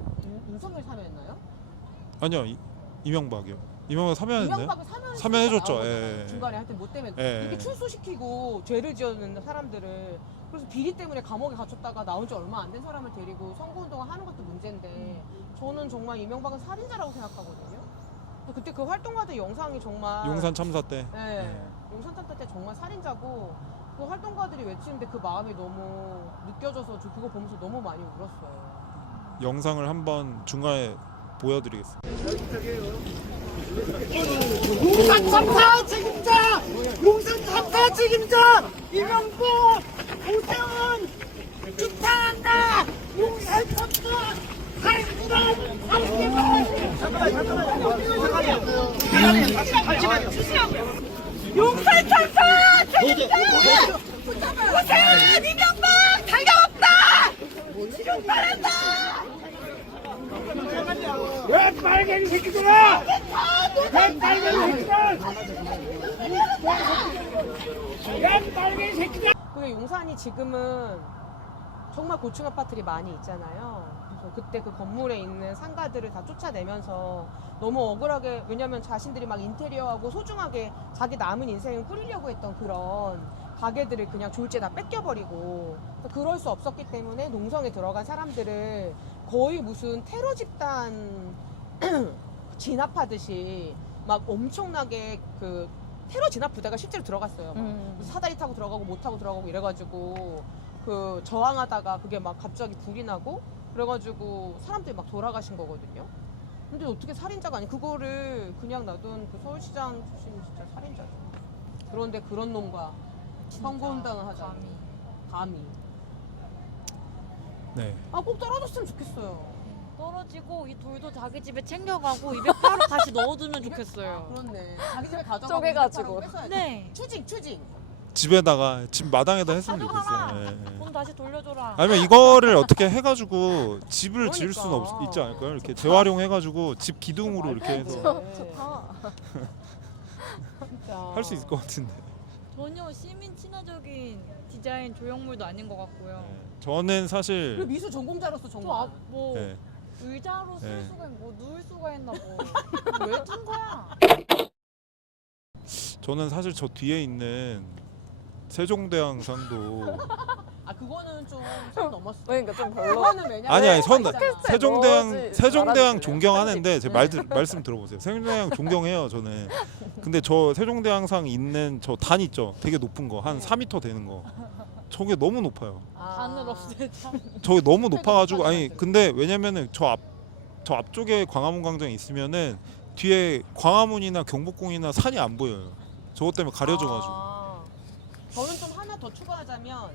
윤석열 사면했나요? 아니요 이명박이요. 이명박 사면했는데. 이명박을 사면해줬죠, 나오잖아요. 예. 중간에 하여튼 뭐 때문에 예. 이렇게 출소시키고 죄를 지었는 사람들을 그래서 비리 때문에 감옥에 갇혔다가 나온 지 얼마 안 된 사람을 데리고 선거운동을 하는 것도 문제인데 저는 정말 이명박은 살인자라고 생각하거든요. 그때 그 활동가들 영상이 정말 용산 참사 때. 네. 용산 참사 때 정말 살인자고 그 활동가들이 외치는데 그 마음이 너무 느껴져서 저 그거 보면서 너무 많이 울었어요. 영상을 한번 중간에 보여드리겠습니다. 용산 참사 책임자! 용산 참사 책임자! 이명박! 오세훈! 규탄한다! 용산 참사! 용산 참사 책임자! 오세훈! 이명박! 자격 없다! 규탄한다! 왜 빨갱이 새끼들아! 왜 빨갱이 새끼들! 왜 빨갱이 새끼들! 근데 용산이 지금은 정말 고층 아파트들이 많이 있잖아요. 그래서 그때 그 건물에 있는 상가들을 다 쫓아내면서 너무 억울하게 왜냐면 자신들이 막 인테리어하고 소중하게 자기 남은 인생을 꾸리려고 했던 그런 가게들을 그냥 졸제 다 뺏겨버리고 그럴 수 없었기 때문에 농성에 들어간 사람들을 거의 무슨 테러 집단 진압하듯이 막 엄청나게 그 테러 진압 부대가 실제로 들어갔어요. 막 사다리 타고 들어가고 못 타고 들어가고 이래가지고 그 저항하다가 그게 막 갑자기 불이 나고 그래가지고 사람들이 막 돌아가신 거거든요. 근데 어떻게 살인자가 아니 그거를 그냥 놔둔 그 서울시장 출신 진짜 살인자죠. 그런데 그런 놈과 선거운동을 하자. 감히. 감히. 네. 아 꼭 떨어졌으면 좋겠어요. 떨어지고 이 돌도 자기 집에 챙겨가고 208로 다시 넣어두면 좋겠어요. 그렇네. 자기 집에 가져가고 쪼개가지고. 뺏어야 돼. 네. 추징. 집에다가 집 마당에다 했으면 가져가라. 좋겠어요. 예, 예. 돈 다시 돌려줘라. 아니면 이거를 어떻게 해가지고 집을 지을 수는 그러니까. 있지 않을까요? 이렇게 재활용해가지고 집 기둥으로 이렇게 해서 할 수 있을 것 같은데. 전혀 시민 친화적인 디자인 조형물도 아닌 것 같고요. 네. 저는 그리고 사실 미술 전공자로서 정말. 뭐 네. 의자로 쓸 네. 수가 있고 뭐 누울 수가 있나 뭐. 왜 준 거야? 저는 사실 저 뒤에 있는 세종대왕상도 아 그거는 좀 선 넘었어. 그러니까 좀 별로. 그거는 왜냐면 아니 선 있잖아. 세종대왕 알아주세요. 존경하는데 제 말씀 들어보세요. 세종대왕 존경해요 저는. 근데 저 세종대왕상 있는 저 단 있죠. 되게 높은 거 한 4m 되는 거. 저게 너무 높아요. 단을 없애자. 저게 너무 높아가지고 높아져, 아니 맞아요. 근데 왜냐면은 저 앞쪽에 광화문 광장이 있으면은 뒤에 광화문이나 경복궁이나 산이 안 보여요. 저것 때문에 가려져가지고. 저는 좀 하나 더 추가하자면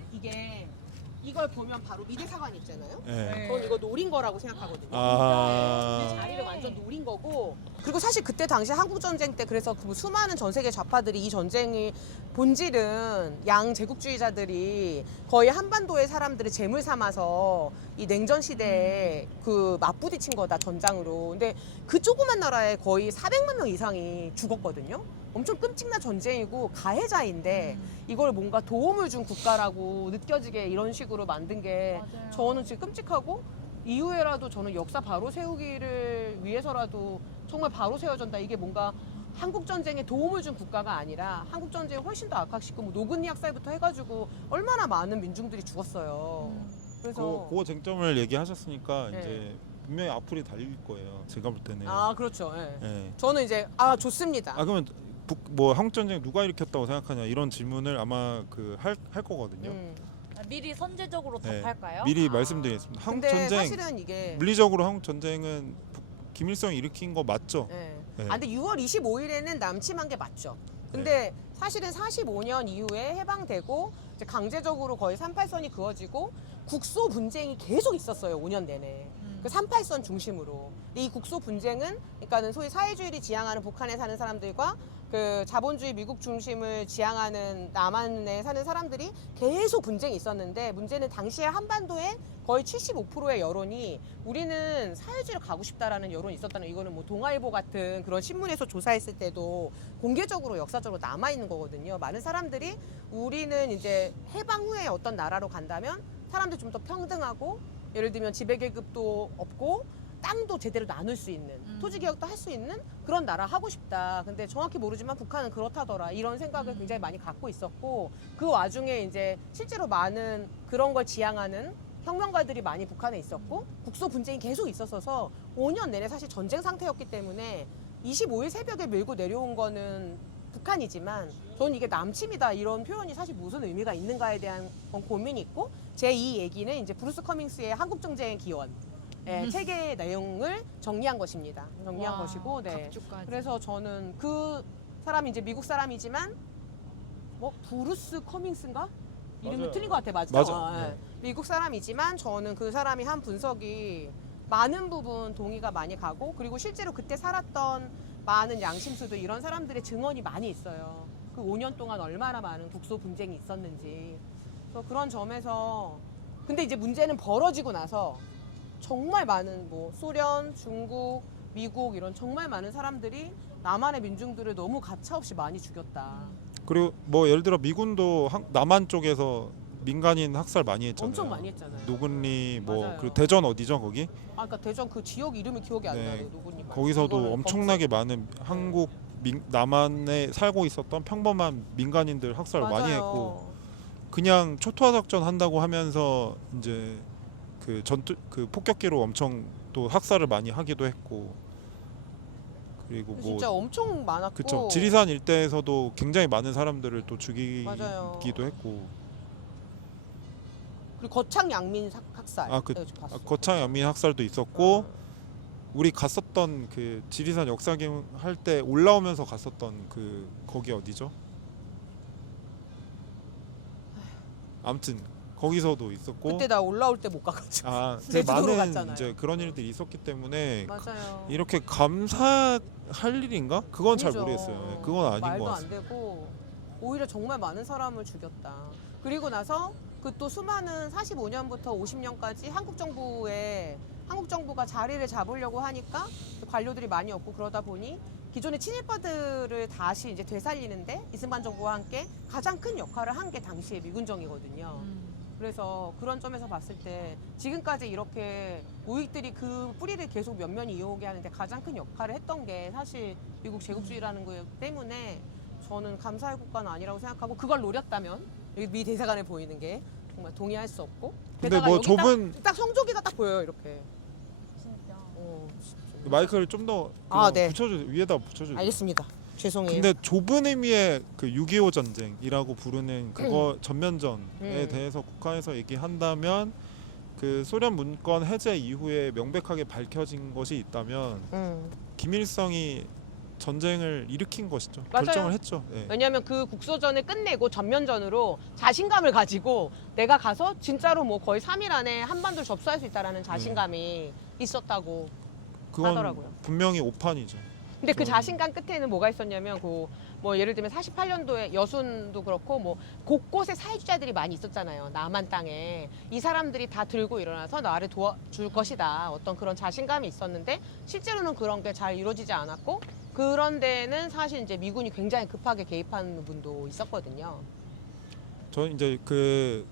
이걸 보면 바로 미대사관 있잖아요. 예. 저는 이거 노린 거라고 생각하거든요. 이 아. 자리를 완전 노린 거고. 그리고 사실 그때 당시 한국 전쟁 때 그래서 그 수많은 전 세계 좌파들이 이 전쟁이 본질은 양 제국주의자들이 거의 한반도의 사람들을 재물 삼아서 이 냉전 시대에 그 맞부딪힌 거다 전장으로. 근데 그 조그만 나라에 거의 400만 명 이상이 죽었거든요. 엄청 끔찍한 전쟁이고 가해자인데 이걸 뭔가 도움을 준 국가라고 느껴지게 이런 식으로 만든 게 맞아요. 저는 지금 끔찍하고 이후에라도 저는 역사 바로 세우기를 위해서라도 정말 바로 세워준다. 이게 뭔가 한국 전쟁에 도움을 준 국가가 아니라 한국 전쟁을 훨씬 더 악화시키고 뭐 노근리 학살부터 해가지고 얼마나 많은 민중들이 죽었어요. 그래서 그 쟁점을 얘기하셨으니까 네. 이제 분명히 악플이 달릴 거예요. 제가 볼 때는. 아 그렇죠. 예. 예. 저는 이제 좋습니다. 아 그러면 뭐 한국 전쟁 누가 일으켰다고 생각하냐 이런 질문을 아마 할 거거든요. 미리 선제적으로 네. 답할까요? 미리 말씀드리겠습니다. 한국 근데 전쟁 사실은 이게 물리적으로 한국 전쟁은 김일성이 일으킨 거 맞죠? 예. 네. 아 근데 6월 25일에는 남침한 게 맞죠. 근데 사실은 45년 이후에 해방되고 이제 강제적으로 거의 38선이 그어지고 국소 분쟁이 계속 있었어요. 5년 내내. 그 38선 중심으로. 근데 이 국소 분쟁은 그러니까는 소위 사회주의를 지향하는 북한에 사는 사람들과 그 자본주의 미국 중심을 지향하는 남한에 사는 사람들이 계속 분쟁이 있었는데 문제는 당시에 한반도에 거의 75%의 여론이 우리는 사회주의로 가고 싶다라는 여론이 있었다는 이거는 뭐 동아일보 같은 그런 신문에서 조사했을 때도 공개적으로 역사적으로 남아 있는 거거든요. 많은 사람들이 우리는 이제 해방 후에 어떤 나라로 간다면 사람들 좀 더 평등하고 예를 들면 지배계급도 없고 땅도 제대로 나눌 수 있는 토지개혁도 할 수 있는 그런 나라 하고 싶다. 근데 정확히 모르지만 북한은 그렇다더라. 이런 생각을 굉장히 많이 갖고 있었고 그 와중에 이제 실제로 많은 그런 걸 지향하는 혁명가들이 많이 북한에 있었고 국소 분쟁이 계속 있었어서 5년 내내 사실 전쟁 상태였기 때문에 25일 새벽에 밀고 내려온 거는 북한이지만 저는 이게 남침이다 이런 표현이 사실 무슨 의미가 있는가에 대한 고민이 있고 제 이 얘기는 이제 브루스 커밍스의 한국 정쟁의 기원 책의 내용을 정리한 것입니다. 정리한 와, 것이고, 네. 각주까지. 그래서 저는 그 사람이 이제 미국 사람이지만 뭐 브루스 커밍스인가? 이름이 맞아요. 틀린 것 같아, 맞죠? 맞아. 예. 네. 미국 사람이지만 저는 그 사람이 한 분석이 많은 부분 동의가 많이 가고 그리고 실제로 그때 살았던 많은 양심수도 이런 사람들의 증언이 많이 있어요. 그 5년 동안 얼마나 많은 국소 분쟁이 있었는지. 그래서 그런 점에서 근데 이제 문제는 벌어지고 나서 정말 많은 뭐 소련, 중국, 미국 이런 정말 많은 사람들이 남한의 민중들을 너무 가차없이 많이 죽였다. 그리고 뭐 예를 들어 미군도 남한 쪽에서 민간인 학살 많이 했잖아요. 엄청 많이 했잖아요. 노근리 뭐 맞아요. 그리고 대전 어디죠 거기? 그러니까 대전 그 지역 이름이 기억이 안 네. 나요. 누구니 거기서도 엄청나게 많은 한국 남한에 살고 있었던 평범한 민간인들 학살 많이 했고 그냥 초토화 작전 한다고 하면서 이제 그 폭격기로 엄청 또 학살을 많이 하기도 했고 그리고 뭐 진짜 엄청 많았고 그쵸 지리산 일대에서도 굉장히 많은 사람들을 또 맞아요. 죽이기도 했고 그리고 거창 양민 학살. 아, 그- 네, 저 봤어요. 거창 연민 학살도 있었고 우리 갔었던 그 지리산 역사기행 할 때 올라오면서 갔었던 그 거기 어디죠? 아무튼 거기서도 있었고 그때 나 올라올 때 못 가가지고. 되게 제주도로 많은 갔잖아요. 이제 그런 일들이 있었기 때문에 맞아요. 이렇게 감사할 일인가? 그건 잘 아니죠. 모르겠어요. 네, 그건 아닌 말도 것 안 같습니다. 되고 오히려 정말 많은 사람을 죽였다. 그리고 나서 그 또 수많은 45년부터 50년까지 한국 정부가 자리를 잡으려고 하니까 관료들이 많이 없고 그러다 보니 기존의 친일파들을 다시 이제 되살리는데 이승만 정부와 함께 가장 큰 역할을 한 게 당시의 미군정이거든요. 그래서 그런 점에서 봤을 때 지금까지 이렇게 우익들이 그 뿌리를 계속 면면히 이어오게 하는데 가장 큰 역할을 했던 게 사실 미국 제국주의라는 거 때문에 저는 감사의 국가는 아니라고 생각하고 그걸 노렸다면 여기 미 대사관에 보이는 게 정말 동의할 수 없고 근데 게다가 뭐 여기 딱 성조기가 딱 보여요 이렇게. 진짜. 진짜. 마이크를 좀 더 네. 붙여주세요. 위에다 붙여주세요. 알겠습니다. 죄송해요. 근데 좁은 의미의 그 6.25 전쟁이라고 부르는 그거 전면전에 대해서 국가에서 얘기한다면 그 소련 문건 해제 이후에 명백하게 밝혀진 것이 있다면 김일성이 전쟁을 일으킨 것이죠. 맞아요. 결정을 했죠. 네. 왜냐하면 그 국소전을 끝내고 전면전으로 자신감을 가지고 내가 가서 진짜로 뭐 거의 3일 안에 한반도를 접수할 수 있다라는 자신감이 있었다고 그건 하더라고요. 분명히 오판이죠. 근데 그 저는- 자신감 끝에는 뭐가 있었냐면 그 뭐 예를 들면 48년도에 여순도 그렇고 뭐 곳곳에 사회주자들이 많이 있었잖아요. 남한 땅에 이 사람들이 다 들고 일어나서 나를 도와줄 것이다. 어떤 그런 자신감이 있었는데 실제로는 그런 게 잘 이루어지지 않았고 그런 데는 사실 이제 미군이 굉장히 급하게 개입하는 부분도 있었거든요. 저는 이제 그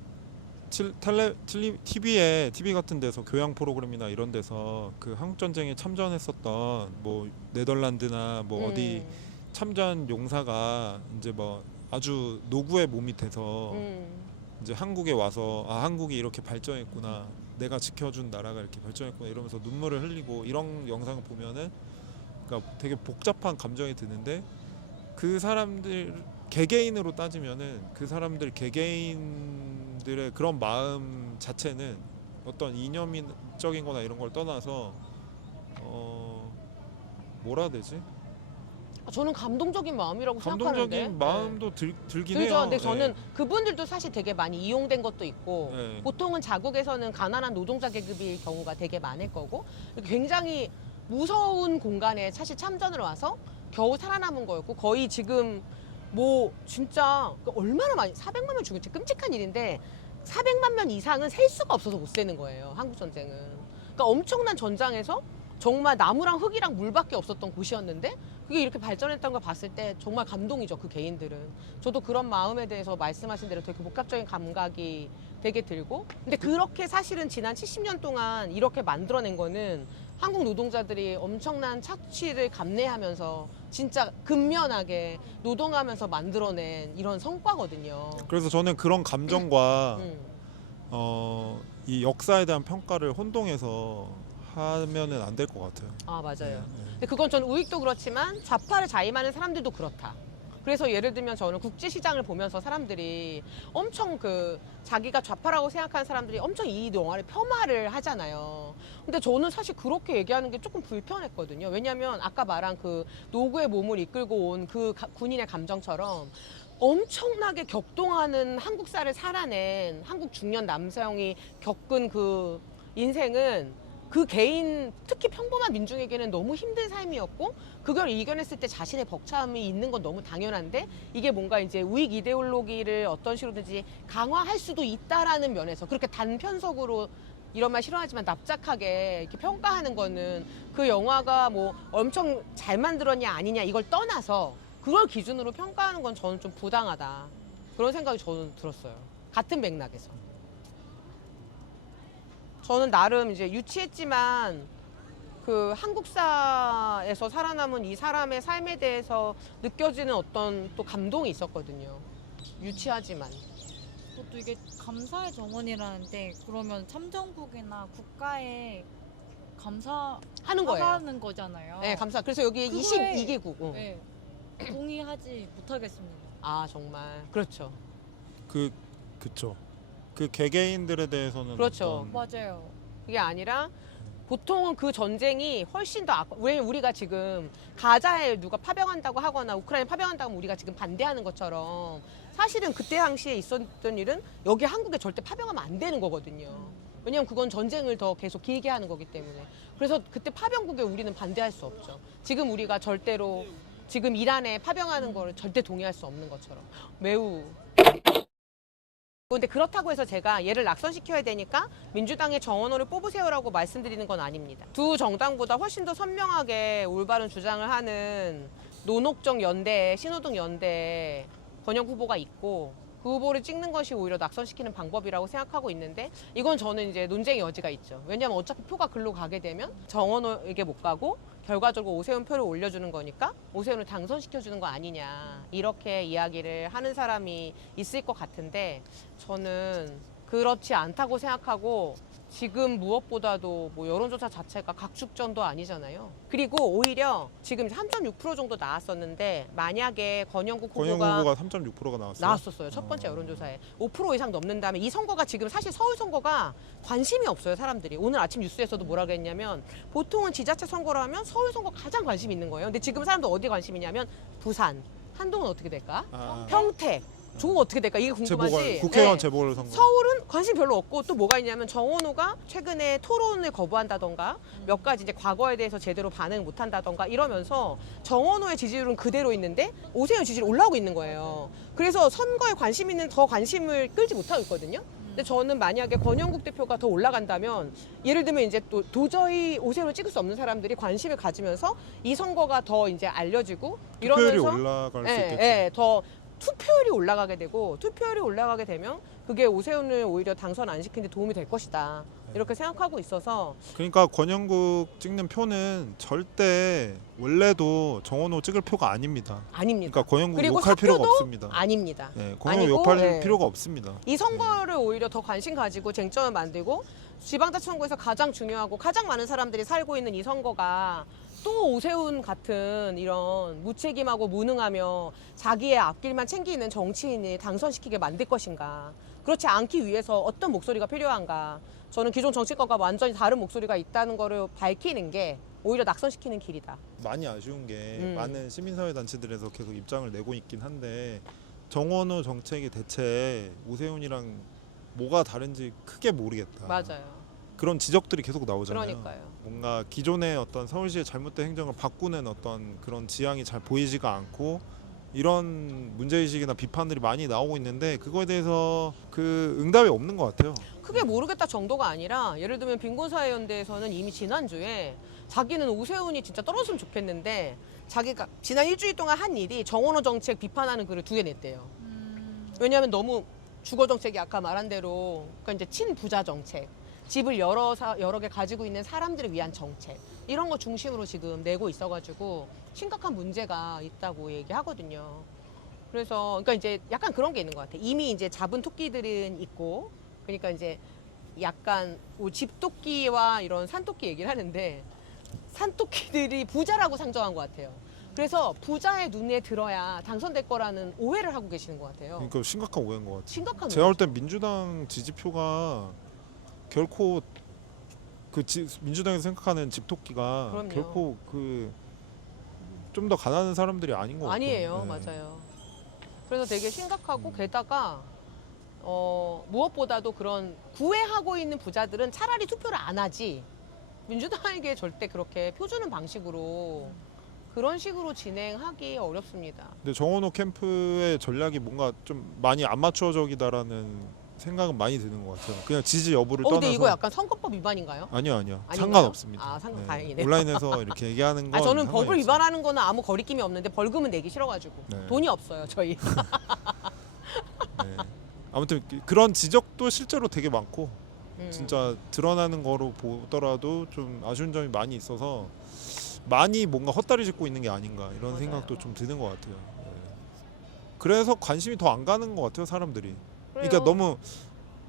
TV 같은 데서 교양 프로그램이나 이런 데서 그 한국 전쟁에 참전했었던 뭐 네덜란드나 뭐 어디 참전 용사가 이제 뭐 아주 노구의 몸이 돼서 이제 한국에 와서 한국이 이렇게 발전했구나, 내가 지켜준 나라가 이렇게 발전했구나 이러면서 눈물을 흘리고 이런 영상을 보면은 그러니까 되게 복잡한 감정이 드는데 그 사람들 개개인으로 따지면은 그 사람들 개개인들의 그런 마음 자체는 어떤 이념적인 거나 이런 걸 떠나서 뭐라 해야 되지? 저는 감동적인 마음이라고 생각하는데. 감동적인 마음도 들긴 그죠. 해요. 근데 저는 네. 그분들도 사실 되게 많이 이용된 것도 있고 네. 보통은 자국에서는 가난한 노동자 계급일 경우가 되게 많을 거고 굉장히 무서운 공간에 사실 참전을 와서 겨우 살아남은 거였고 거의 지금 뭐 진짜 얼마나 많이 400만 명 죽였지 끔찍한 일인데 400만 명 이상은 셀 수가 없어서 못 세는 거예요. 한국 전쟁은. 그러니까 엄청난 전장에서 정말 나무랑 흙이랑 물밖에 없었던 곳이었는데 그게 이렇게 발전했다는 걸 봤을 때 정말 감동이죠. 그 개인들은. 저도 그런 마음에 대해서 말씀하신 대로 되게 복합적인 감각이 되게 들고 근데 그렇게 사실은 지난 70년 동안 이렇게 만들어낸 거는 한국 노동자들이 엄청난 착취를 감내하면서 진짜 근면하게 노동하면서 만들어낸 이런 성과거든요. 그래서 저는 그런 감정과 음. 이 역사에 대한 평가를 혼동해서 하면은 안 될 것 같아요. 아 맞아요. 네. 근데 그건 전 우익도 그렇지만 좌파를 자임하는 사람들도 그렇다. 그래서 예를 들면 저는 국제시장을 보면서 사람들이 엄청 그 자기가 좌파라고 생각하는 사람들이 엄청 이 영화를 폄하를 하잖아요. 근데 저는 사실 그렇게 얘기하는 게 조금 불편했거든요. 왜냐하면 아까 말한 그 노구의 몸을 이끌고 온 그 군인의 감정처럼 엄청나게 격동하는 한국사를 살아낸 한국 중년 남성이 겪은 그 인생은 그 개인 특히 평범한 민중에게는 너무 힘든 삶이었고 그걸 이겨냈을 때 자신의 벅참이 있는 건 너무 당연한데 이게 뭔가 이제 우익 이데올로기를 어떤 식으로든지 강화할 수도 있다라는 면에서 그렇게 단편적으로 이런 말 싫어하지만 납작하게 이렇게 평가하는 거는 그 영화가 뭐 엄청 잘 만들었냐 아니냐 이걸 떠나서 그걸 기준으로 평가하는 건 저는 좀 부당하다 그런 생각이 저는 들었어요. 같은 맥락에서. 저는 나름 이제 유치했지만 그 한국사에서 살아남은 이 사람의 삶에 대해서 느껴지는 어떤 또 감동이 있었거든요. 유치하지만. 또 이게 감사의 정원이라는데 그러면 참정국이나 국가에 하는 거예요. 감사하는 거잖아요. 네, 감사. 그래서 여기 그거에- 22개국. 네. 동의하지 못하겠습니다. 아, 정말. 그렇죠. 그쵸. 그 개개인들에 대해서는 그렇죠. 어떤 맞아요. 그게 아니라 보통은 그 전쟁이 훨씬 더 왜 우리가 지금 가자에 누가 파병한다고 하거나 우크라이나 파병한다고 하면 우리가 지금 반대하는 것처럼 사실은 그때 당시에 있었던 일은 여기 한국에 절대 파병하면 안 되는 거거든요. 왜냐하면 그건 전쟁을 더 계속 길게 하는 거기 때문에. 그래서 그때 파병국에 우리는 반대할 수 없죠. 지금 우리가 절대로 지금 이란에 파병하는 거를 절대 동의할 수 없는 것처럼 매우. 근데 그렇다고 해서 제가 얘를 낙선시켜야 되니까 민주당의 정원호를 뽑으세요라고 말씀드리는 건 아닙니다. 두 정당보다 훨씬 더 선명하게 올바른 주장을 하는 노녹정 연대, 신호등 연대 권영 후보가 있고 그 후보를 찍는 것이 오히려 낙선시키는 방법이라고 생각하고 있는데 이건 저는 이제 논쟁의 여지가 있죠. 왜냐하면 어차피 표가 글로 가게 되면 정원호에게 못 가고 결과적으로 오세훈 표를 올려주는 거니까 오세훈을 당선시켜주는 거 아니냐 이렇게 이야기를 하는 사람이 있을 것 같은데 저는 그렇지 않다고 생각하고 지금 무엇보다도 뭐 여론조사 자체가 각축전도 아니잖아요. 그리고 오히려 지금 3.6% 정도 나왔었는데 만약에 권영국 권영 후보가 후보가 3.6%가 나왔어요. 나왔었어요. 첫 번째 여론조사에 5% 이상 넘는다면 이 선거가 지금 사실 서울 선거가 관심이 없어요. 사람들이 오늘 아침 뉴스에서도 뭐라 그랬냐면 보통은 지자체 선거를 하면 서울 선거 가장 관심 있는 거예요. 근데 지금 사람들 어디에 관심 있냐면 부산, 한동은 어떻게 될까? 평택, 조국 어떻게 될까? 이게 궁금하지. 재보궐 국회의원 네. 재보궐선거. 서울은 관심 별로 없고 또 뭐가 있냐면 정원호가 최근에 토론을 거부한다던가 몇 가지 이제 과거에 대해서 제대로 반응을 못한다던가 이러면서 정원호의 지지율은 그대로 있는데 오세훈 지지율이 올라오고 있는 거예요. 그래서 선거에 관심 있는 더 관심을 끌지 못하고 있거든요. 근데 저는 만약에 권영국 대표가 더 올라간다면 예를 들면 이제 또 도저히 오세훈을 찍을 수 없는 사람들이 관심을 가지면서 이 선거가 더 이제 알려지고 투표율이 이러면서 올라갈 수 있겠지. 더 투표율이 올라가게 되고 투표율이 올라가게 되면 그게 오세훈을 오히려 당선 안 시키는 데 도움이 될 것이다. 이렇게 생각하고 있어서 그러니까 권영국 찍는 표는 절대 원래도 정원호 찍을 표가 아닙니다. 아닙니다. 그러니까 권영국 그리고 욕할 필요가 사표도 없습니다. 아닙니다. 네, 권영국 아니고, 욕할 네. 필요가 없습니다. 이 선거를 오히려 더 관심 가지고 쟁점을 만들고 지방자치선거에서 가장 중요하고 가장 많은 사람들이 살고 있는 이 선거가 또 오세훈 같은 이런 무책임하고 무능하며 자기의 앞길만 챙기는 정치인을 당선시키게 만들 것인가. 그렇지 않기 위해서 어떤 목소리가 필요한가. 저는 기존 정치권과 완전히 다른 목소리가 있다는 거를 밝히는 게 오히려 낙선시키는 길이다. 많이 아쉬운 게 음. 많은 시민사회 단체들에서 계속 입장을 내고 있긴 한데 정원호 정책이 대체 오세훈이랑 뭐가 다른지 크게 모르겠다. 맞아요. 그런 지적들이 계속 나오잖아요. 그러니까요. 뭔가 기존의 어떤 서울시의 잘못된 행정을 바꾸는 어떤 그런 지향이 잘 보이지가 않고 이런 문제의식이나 비판들이 많이 나오고 있는데 그거에 대해서 그 응답이 없는 것 같아요. 크게 모르겠다 정도가 아니라 예를 들면 빈곤사회연대에서는 이미 지난주에 자기는 오세훈이 진짜 떨어졌으면 좋겠는데 자기가 지난 일주일 동안 한 일이 정원호 정책 비판하는 글을 2개 냈대요. 왜냐하면 너무 주거 정책이 아까 말한 대로 그러니까 이제 친부자 정책, 집을 여러 개 가지고 있는 사람들을 위한 정책 이런 거 중심으로 지금 내고 있어가지고 심각한 문제가 있다고 얘기하거든요. 그래서 그러니까 이제 약간 그런 게 있는 것 같아. 이미 이제 잡은 토끼들은 있고 그러니까 이제 약간 뭐 집토끼와 이런 산토끼 얘기를 하는데 산토끼들이 부자라고 상정한 것 같아요. 그래서 부자의 눈에 들어야 당선될 거라는 오해를 하고 계시는 것 같아요. 그러니까 심각한 오해인 것 같아요. 심각한 제가 볼 오해죠. 땐 민주당 지지표가 결코 민주당에서 생각하는 집토끼가 그럼요. 결코 그 좀 더 가난한 사람들이 아닌 것 같아요. 아니에요, 네. 맞아요. 그래서 되게 심각하고 게다가 무엇보다도 그런 구애하고 있는 부자들은 차라리 투표를 안 하지 민주당에게 절대 그렇게 표주는 방식으로 그런 식으로 진행하기 어렵습니다. 근데 정원호 캠프의 전략이 뭔가 좀 많이 안 맞춰적이다라는 생각은 많이 드는 것 같아요. 그냥 지지 여부를 떠나서. 근데 이거 약간 선거법 위반인가요? 아니요. 아닌가요? 상관없습니다. 아, 다행이네요. 온라인에서 이렇게 얘기하는 건 저는 상관이 법을 없어요. 위반하는 거는 아무 거리낌이 없는데 벌금은 내기 싫어가지고 네. 돈이 없어요 저희. 네. 아무튼 그런 지적도 실제로 되게 많고 진짜 드러나는 거로 보더라도 좀 아쉬운 점이 많이 있어서 많이 뭔가 헛다리 짚고 있는 게 아닌가 이런 맞아요. 생각도 좀 드는 것 같아요. 네. 그래서 관심이 더 안 가는 것 같아요 사람들이. 그러니까 그래요. 너무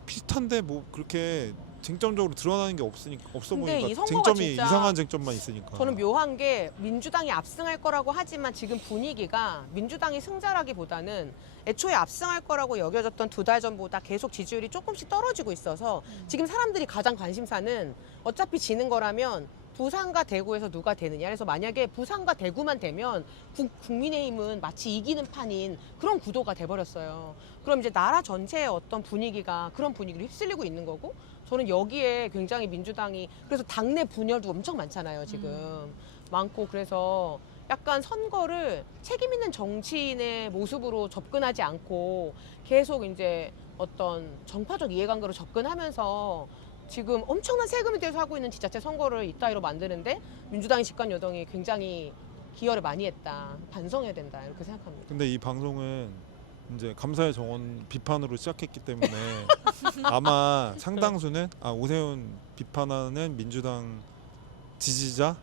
비슷한데 뭐 그렇게 쟁점적으로 드러나는 게 없어 근데 이 보니까 선거가 쟁점이 진짜 이상한 쟁점만 있으니까. 저는 묘한 게 민주당이 압승할 거라고 하지만 지금 분위기가 민주당이 승자라기보다는 애초에 압승할 거라고 여겨졌던 2달 전보다 계속 지지율이 조금씩 떨어지고 있어서 지금 사람들이 가장 관심사는 어차피 지는 거라면 부산과 대구에서 누가 되느냐. 그래서 만약에 부산과 대구만 되면 국민의힘은 마치 이기는 판인 그런 구도가 돼버렸어요. 그럼 이제 나라 전체의 어떤 분위기가 그런 분위기로 휩쓸리고 있는 거고, 저는 여기에 굉장히 민주당이, 그래서 당내 분열도 엄청 많잖아요 지금. 많고, 그래서 약간 선거를 책임 있는 정치인의 모습으로 접근하지 않고 계속 이제 어떤 정파적 이해관계로 접근하면서 지금 엄청난 세금에 대해서 하고 있는 지자체 선거를 이따위로 만드는데 민주당의 집권 여당이 굉장히 기여를 많이 했다. 반성해야 된다. 이렇게 생각합니다. 근데 이 방송은 이제 감사의 정원 비판으로 시작했기 때문에 아마 상당수는 오세훈 비판하는 민주당 지지자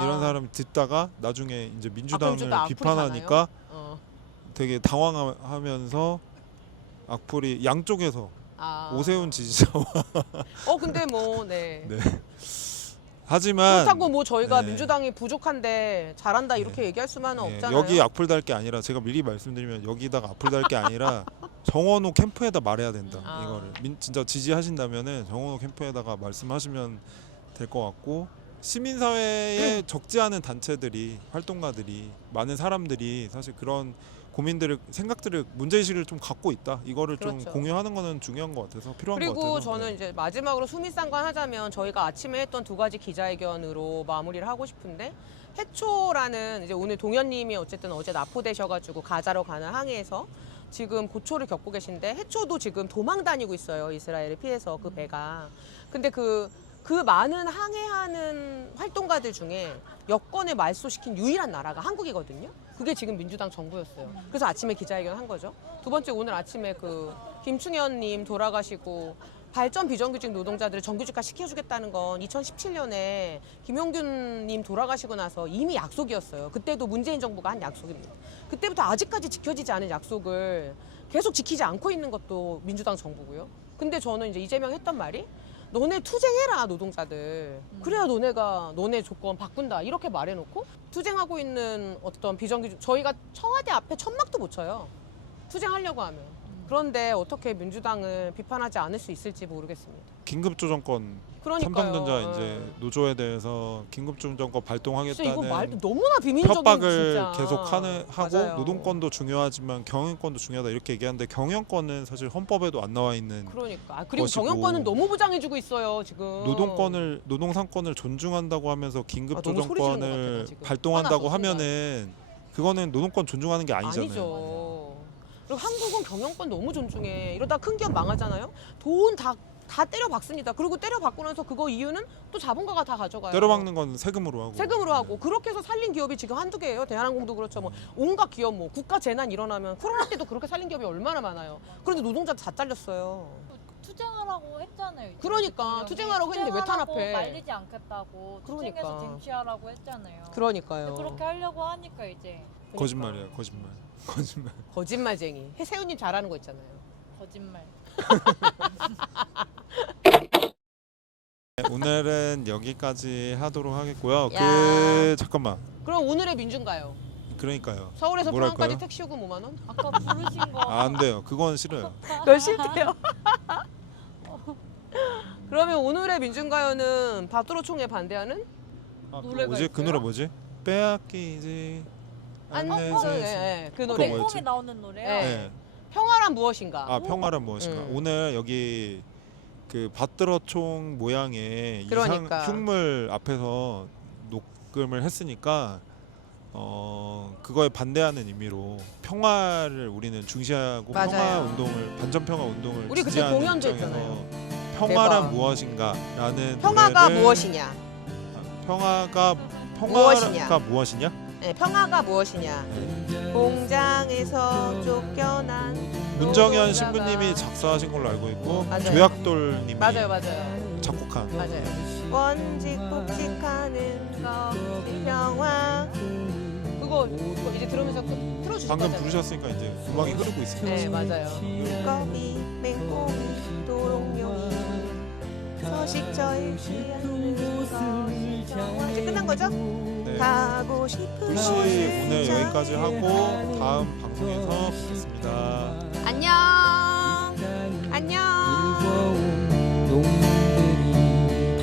이런 사람이 듣다가 나중에 이제 민주당을 그럼 좀 더 비판하니까 어. 되게 당황하면서 악플이 양쪽에서 아. 오세훈 지지자와 근데 뭐 네. 네. 하지만 그렇다고 뭐 저희가 네. 민주당이 부족한데 잘한다 이렇게 얘기할 수만은 네, 없잖아요. 여기 악플 달 게 아니라 제가 미리 말씀드리면 여기다가 악플 달 게 아니라 정원호 캠프에다 말해야 된다. 아. 이거를 진짜 지지하신다면은 정원호 캠프에다가 말씀하시면 될 것 같고, 시민사회에 적지 않은 단체들이, 활동가들이, 많은 사람들이 사실 그런 고민들을, 생각들을, 문제의식을 좀 갖고 있다. 이거를 좀 그렇죠. 공유하는 거는 중요한 것 같아서, 필요한 것 그리고 같아서. 저는 네. 이제 마지막으로 수미상관 하자면 저희가 아침에 했던 두 가지 기자회견으로 마무리를 하고 싶은데, 해초라는 이제 오늘 동현님이 어쨌든 어제 납포되셔가지고 가자로 가는 항해에서 지금 고초를 겪고 계신데, 해초도 지금 도망 다니고 있어요. 이스라엘을 피해서 그 배가. 근데 그 많은 항해하는 활동가들 중에 여권을 말소시킨 유일한 나라가 한국이거든요. 그게 지금 민주당 정부였어요. 그래서 아침에 기자회견 한 거죠. 두 번째, 오늘 아침에 그 김충현님 돌아가시고 발전 비정규직 노동자들을 정규직화 시켜주겠다는 건 2017년에 김용균님 돌아가시고 나서 이미 약속이었어요. 그때도 문재인 정부가 한 약속입니다. 그때부터 아직까지 지켜지지 않은 약속을 계속 지키지 않고 있는 것도 민주당 정부고요. 근데 저는 이제 이재명 했던 말이, 너네 투쟁해라 노동자들. 그래야 너네 조건 바꾼다. 이렇게 말해놓고 투쟁하고 있는 어떤 비정규직, 저희가 청와대 앞에 천막도 못 쳐요. 투쟁하려고 하면. 그런데 어떻게 민주당을 비판하지 않을 수 있을지 모르겠습니다. 긴급조정권, 그러니까요. 삼성전자 이제 노조에 대해서 긴급조정권 진짜 발동하겠다는 이거 말도 너무나 비민적인 협박을 진짜. 계속 하고, 맞아요. 노동권도 중요하지만 경영권도 중요하다 이렇게 얘기하는데, 경영권은 사실 헌법에도 안 나와 있는, 그러니까. 그리고 것이고, 경영권은 너무 보장해주고 있어요 지금. 노동상권을 존중한다고 하면서 너무 소리 지르는 것 같아, 긴급조정권을 나 지금. 발동한다고 화나서 하면은 그거는 노동권 존중하는 게 아니잖아요. 아니죠. 그리고 한국은 경영권 너무 존중해. 이러다 큰 기업 망하잖아요. 돈 다 때려 박습니다. 그리고 때려 박고 나서 그거 이유는 또 자본가가 다 가져가요. 때려박는 건 세금으로 하고. 세금으로 하고. 그렇게 해서 살린 기업이 지금 한두 개예요. 대한항공도 그렇죠. 뭐 온갖 기업, 뭐 국가 재난 일어나면 코로나 때도 그렇게 살린 기업이 얼마나 많아요. 그런데 노동자들 다 잘렸어요. 투쟁하라고 했잖아요. 그러니까 대통령이. 투쟁하라고 했는데 왜 투쟁하라고 탄압해? 말리지 않겠다고. 그러니까. 투쟁해서 쟁취하라고 했잖아요. 그러니까요. 근데 그렇게 하려고 하니까 이제 거짓말이야, 거짓말. 거짓말쟁이. 해세훈님 잘하는 거 있잖아요. 거짓말. 네, 오늘은 여기까지 하도록 하겠고요. 야. 잠깐만. 그럼 오늘의 민중가요. 그러니까요. 서울에서 뭐랄까요? 포항까지 택시 요금 5만 원? 아까 부르신 거. 안 돼요. 그건 싫어요. 몇 싫대요? 그러면 오늘의 민중가요는 받들어 총에 반대하는 노래가 뭐지? 그 있어요? 노래 뭐지? 빼앗기지 않는 예, 세상. 예, 그 그거 노래. 뭐였지? 맹공에 나오는 노래요. 네. 네. 평화란 무엇인가? 평화란 무엇인가. 오늘 여기 그 밭들어총 모양의 그러니까. 흉물 앞에서 녹음을 했으니까 그거에 반대하는 의미로 평화를 우리는 중시하고, 맞아요. 평화 운동을, 반전평화 운동을 우리 그때 지지하는 공연도 입장에서 했잖아요. 평화란 대박. 무엇인가라는 평화가 노래를- 무엇이냐? 평화가 무엇이냐? 무엇이냐? 네, 평화가 무엇이냐? 공장에서 쫓겨난 문정현 노동자가- 신부님이 작사하신 걸로 알고 있고, 맞아요. 조약돌님이 맞아요. 작곡한. 맞아요. 원직 복직하는 거 평화. 그거 이제 들으면서 틀어주실 방금 거잖아요. 부르셨으니까 이제 음악이 흐르고 있습니다. 네, 맞아요. 두꺼비, 맹꽁이, 도롱뇽이 서식처에 취하는 거 평화. 이제 끝난 거죠? 네. 가고 싶은 혹시 곳을 오늘 여기까지 하고 찾아가는 다음 방송에서 뵙겠습니다. 안녕. 안녕. 놈들이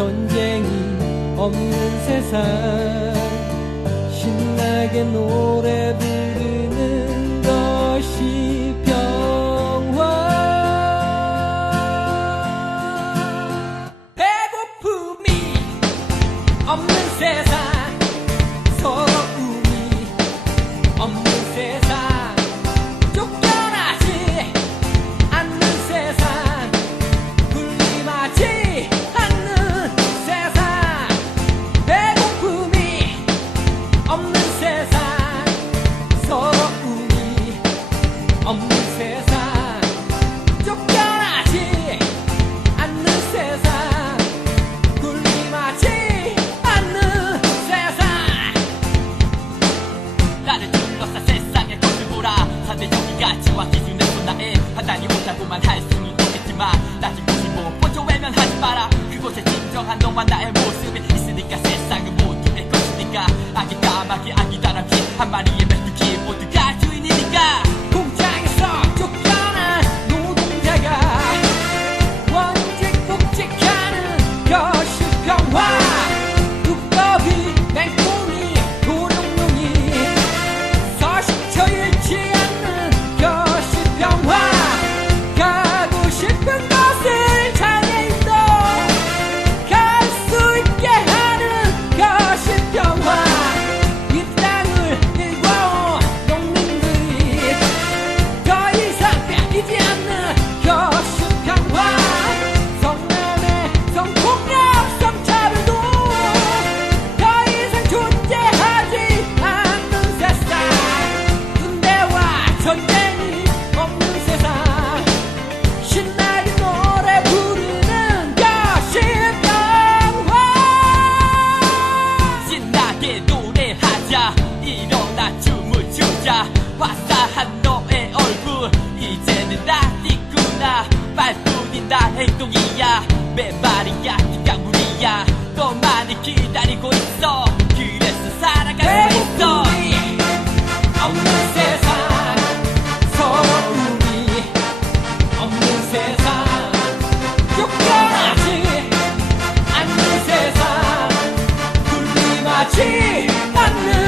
전쟁이 없는 세상 신나게 노래 부르는 것이 평화 배고픔이 없는 세상 서러움이 없는 세상 쫓겨나지 않는 세상 군림하지 않는 세상 배고픔이 없는 세상 서러움이 없는 세상 쫓겨나지 않는 세상 군림하지 않는 세상 나를 둘러싼 세상의 것을 보라 상대적인 가치와 기준에서 나의 판단이 옳다고만 할 수는 있겠지만 낮은 곳을 못 보죠 외면하지 마라 그곳에 진정한 너와 나의 모습이 있으니까 세상은 모두의 것이니까 악이 까마귀 악이다란 피한 마리의 메뚜기 모두가 주인이니까 공장에서 쫓겨난 노동자가 원직 복직하는 것이 평화 두꺼비 맹꽁이 도룡뇽이 서식처 잃지 않는 것이 평화 가고 싶은 곳을 장애인도 갈 수 있게 하는 것이 평화 이 땅을 일궈온 농민들이 더 이상 뺏기지 않는 것이 평화 성남의 성폭력 성차별도 더 이상 존재하지 않는 세상 군대와 전쟁이 없는 세상 신나게 노래 부르는 것이 평화 신나게 노래하자 일어나 춤을 추자 화사한 너의 얼굴 이제는 낯익구나 말뿐인 나 행동이야 맨말이야 기강물이야 너만을 기다리고 있어 그래서 살아가고 있어 없는 세상 서러움이 없는 세상 쫓겨나지 않는 세상 군림하지 않는